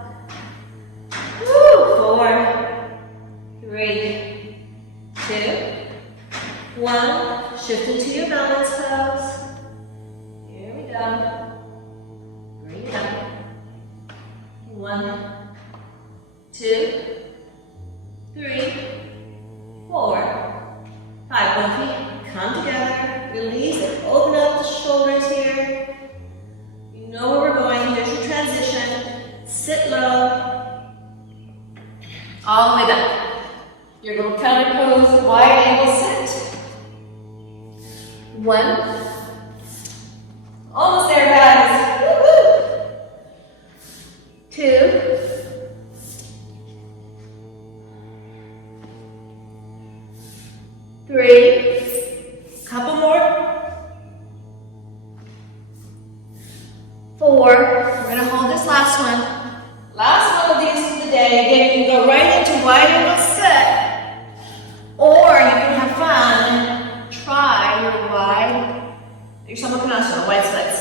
Woo! 4, 3, 2, 1. Shift into your balance pose. Here we go. Bring it up. 1, 2, 3, 4, 5. Both feet come together. Release and open up the shoulders here. You know where we're going. Here's your transition. Sit low. All the way back. Your little counter pose, wide angle sit. 1. Almost there, guys. Woo-hoo. 2. 3. Couple more. 4. We're going to hold this last one. Last one of these for the day. Again, you can go right into wide angle sit. Or you can have fun, try your Samakhanasana, wide splits.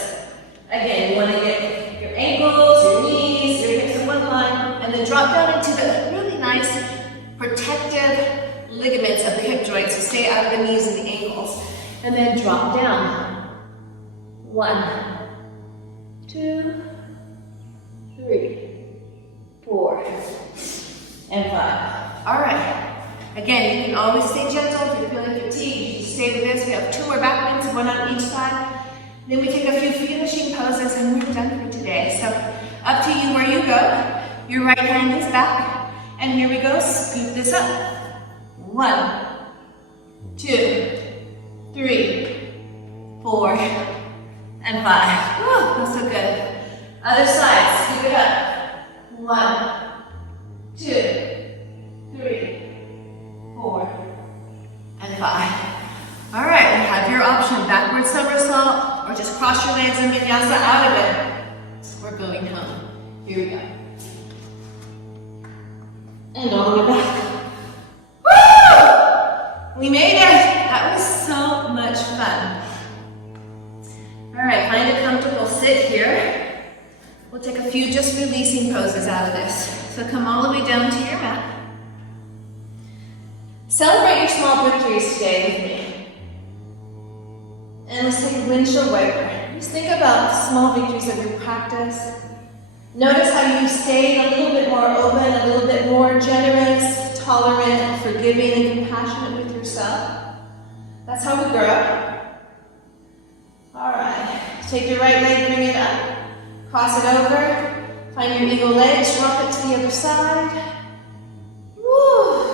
Again, you want to get your ankles, your knees, your hips in one line, and then drop down into the really nice protective ligaments of the hip joints, so stay out of the knees and the ankles. And then drop down. 1, 2, 3, 4, and 5. All right. Again, you can always stay gentle. If you're feeling fatigued, you stay with this. We have 2 more back bends, 1 on each side. Then we take a few finishing poses and we're done for today. So up to you where you go. Your right hand is back. And here we go. Scoop this up. 1, 2, 3, 4, and 5. Woo, feels so good. Other side, scoop it up. 1, 2, 3, All right, you have your option, backward somersault, or just cross your legs and vinyasa out of it. We're going home. Here we go. And all the way back. Woo! We made it. That was so much fun. All right, find a comfortable sit here. We'll take a few just releasing poses out of this. So come all the way down to your mat. Celebrate your small victories today with me. And let's take a windshield wiper. Just think about small victories of your practice. Notice how you stayed a little bit more open, a little bit more generous, tolerant, forgiving, and compassionate with yourself. That's how we grow. All right. Take your right leg, bring it up. Cross it over. Find your eagle legs, drop it to the other side. Woo.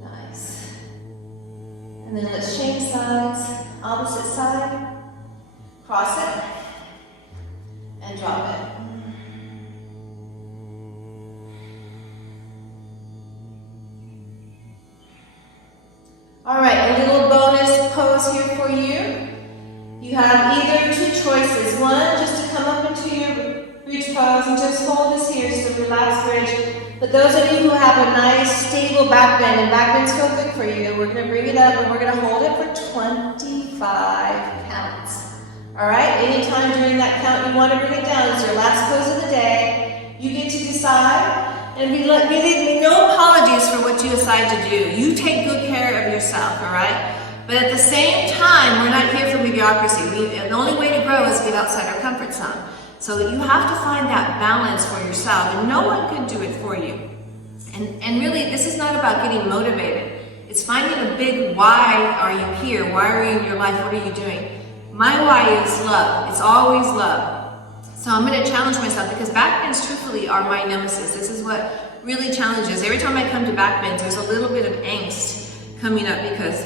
Nice. And then let's change sides. Opposite side. Cross it. And drop it. All right, a little bonus pose here for you. You have either two choices. One, just to come up into your bridge pose and just hold this here, just a relaxed bridge. But those of you who have a nice, stable back bend, and back bends feel good for you, we're going to bring it up and we're going to hold it for 25 counts. All right, anytime during that count you want to bring it down, it's your last pose of the day. You get to decide, and we no apologies for what you decide to do. You take good care of yourself, all right? But at the same time, we're not here for mediocrity. The only way to grow is to get outside our comfort zone. So you have to find that balance for yourself, and no one can do it for you. And really, this is not about getting motivated. It's finding a big why are you here? Why are you in your life? What are you doing? My why is love. It's always love. So I'm going to challenge myself because back bends truthfully are my nemesis. This is what really challenges. Every time I come to back bends, there's a little bit of angst coming up because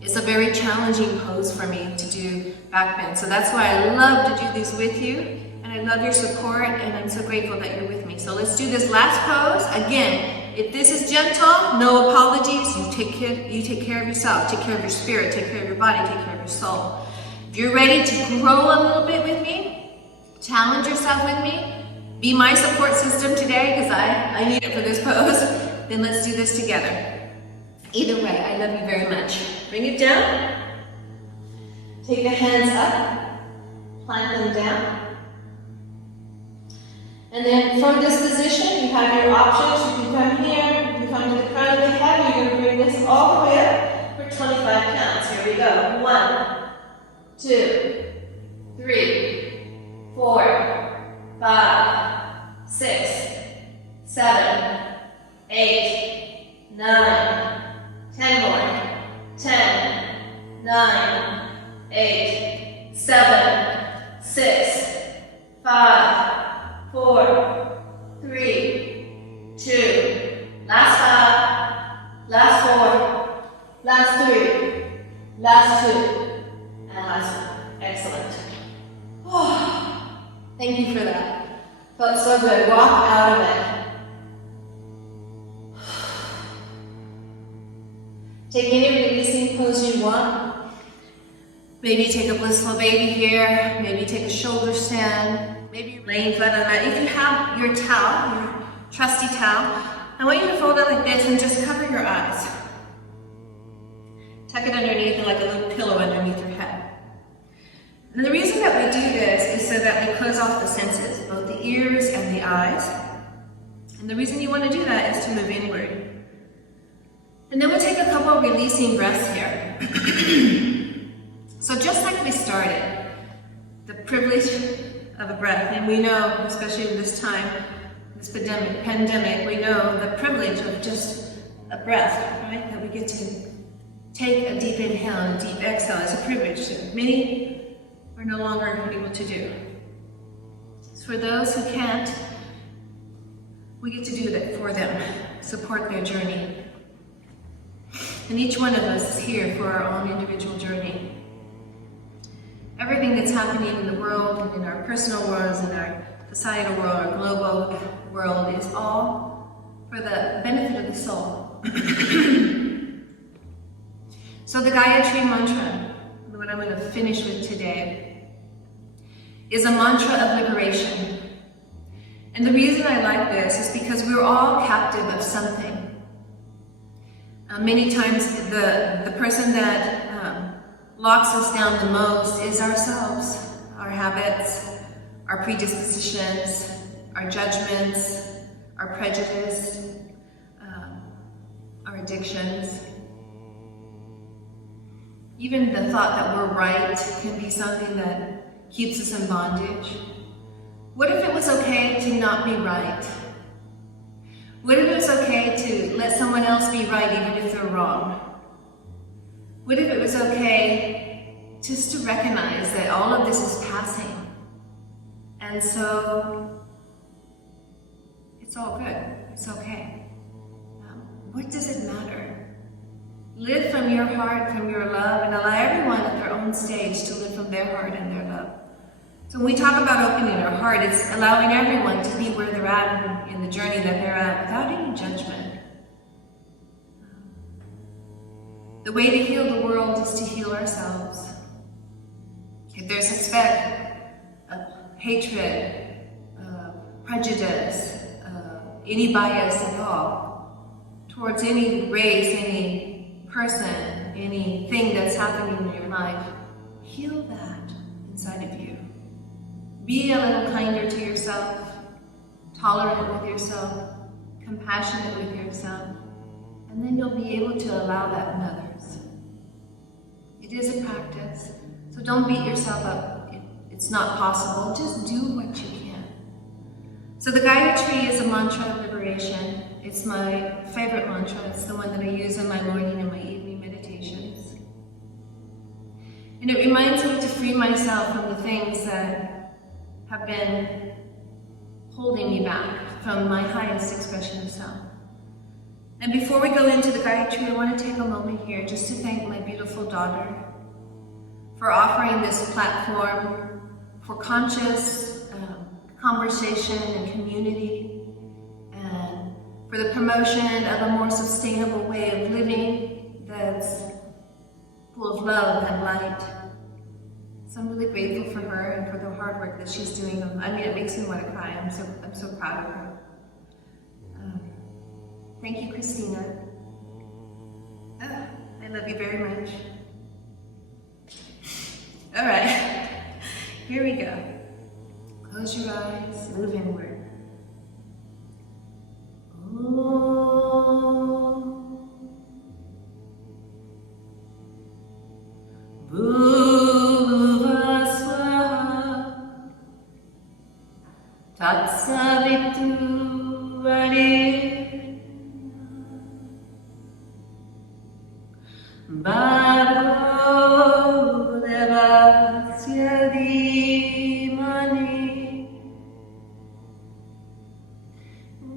it's a very challenging pose for me to do back bend. So that's why I love to do these with you, and I love your support, and I'm so grateful that you're with me. So let's do this last pose. Again, if this is gentle, no apologies. You take care of yourself, take care of your spirit, take care of your body, take care of your soul. If you're ready to grow a little bit with me, challenge yourself with me, be my support system today because I need it for this pose, then let's do this together. Either way, I love you very much. Bring it down. Take the hands up, plant them down. And then from this position, you have your options. You can come here, you can come to the crown of the head. You're going to bring this all the way up for 25 counts. Here we go. 1, 2, 3, 4, 5, 6, 7, 8, 9, 10 more. 10, 9, 8, 7, 6, 5, 4, 3, 2, last 5, last 4, last 3, last 2, and last 1. Excellent. Oh, thank you for that. Felt so good. Walk out of it. Take any releasing pose you want. Maybe take a blissful baby here. Maybe take a shoulder stand. Maybe you're laying flat on the mat. If you have your towel, your trusty towel, I want you to fold it like this and just cover your eyes. Tuck it underneath and like a little pillow underneath your head. And the reason that we do this is so that we close off the senses, both the ears and the eyes. And the reason you want to do that is to move inward. And then we'll take a couple of releasing breaths here. So just like we started, the privilege of a breath, and we know, especially in this time, this pandemic, we know the privilege of just a breath, right? That we get to take a deep inhale and a deep exhale is a privilege that many are no longer able to do. So for those who can't, we get to do that for them, support their journey. And each one of us is here for our own individual journey. Everything that's happening in the world, and in our personal worlds, in our societal world, our global world, is all for the benefit of the soul. So the Gayatri mantra, what I'm going to finish with today, is a mantra of liberation. And the reason I like this is because we're all captive of something. Many times the person that locks us down the most is ourselves, our habits, our predispositions, our judgments, our prejudice, our addictions. Even the thought that we're right can be something that keeps us in bondage. What if it was okay to not be right? What if it was okay to let someone else be right even if they're wrong? What if it was okay just to recognize that all of this is passing? And so, it's all good, it's okay. What does it matter? Live from your heart, from your love, and allow everyone at their own stage to live from their heart and their love. So when we talk about opening our heart, it's allowing everyone to be where they're at in the journey that they're at without any judgment. The way to heal the world is to heal ourselves. If there's a speck of hatred, prejudice, any bias at all towards any race, any person, anything that's happening in your life, heal that inside of you. Be a little kinder to yourself, tolerant with yourself, compassionate with yourself, and then you'll be able to allow that in others. It is a practice, so don't beat yourself up if it's not possible. Just do what you can. So the Gayatri is a mantra of liberation. It's my favorite mantra. It's the one that I use in my morning and my evening meditations. And it reminds me to free myself from the things that have been holding me back from my highest expression of self. And before we go into the Gayatri, I want to take a moment here just to thank my beautiful daughter for offering this platform for conscious conversation and community, and for the promotion of a more sustainable way of living that's full of love and light. So I'm really grateful for her and for the hard work that she's doing. I mean, it makes me want to cry. I'm so proud of her. Thank you, Christina. I love you very much. All right, here we go. Close your eyes, move inward. Bargo devasya dimani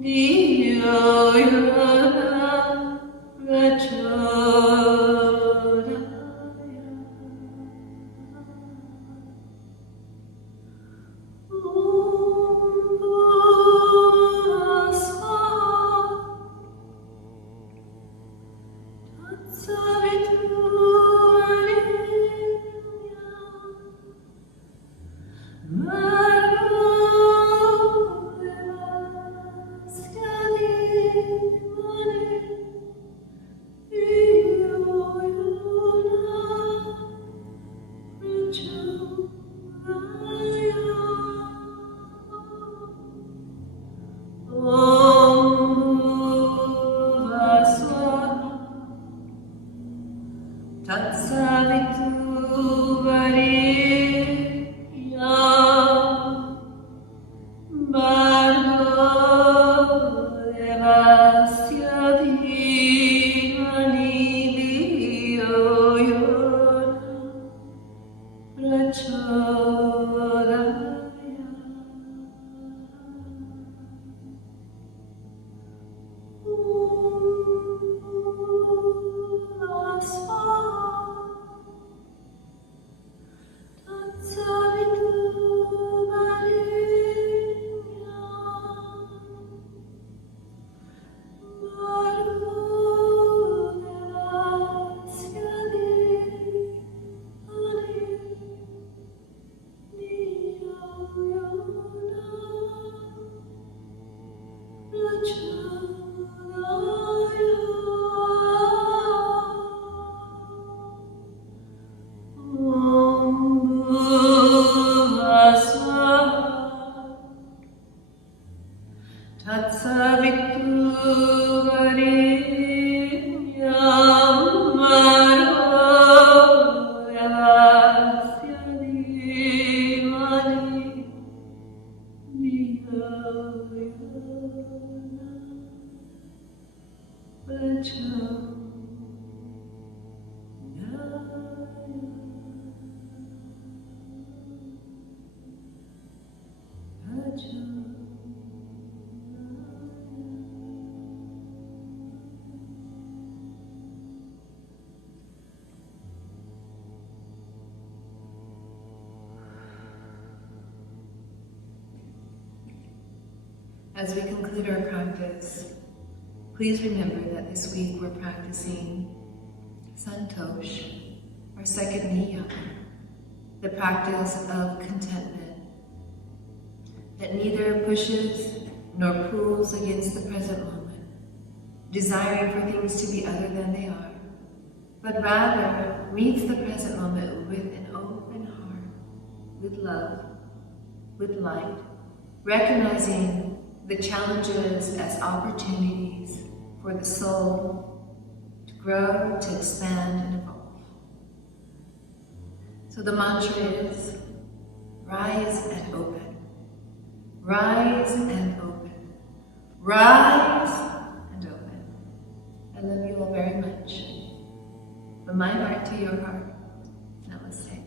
diyo yana rachodaya As we conclude our practice, please remember that this week we're practicing Santosh, our second niyama, the practice of contentment that neither pushes nor pulls against the present moment, desiring for things to be other than they are, but rather meets the present moment with an open heart, with love, with light, recognizing the challenges as opportunities for the soul to grow, to expand, and evolve. So the mantra is, rise and open, rise and open, rise and open. I love you all very much. From my heart to your heart, namaste.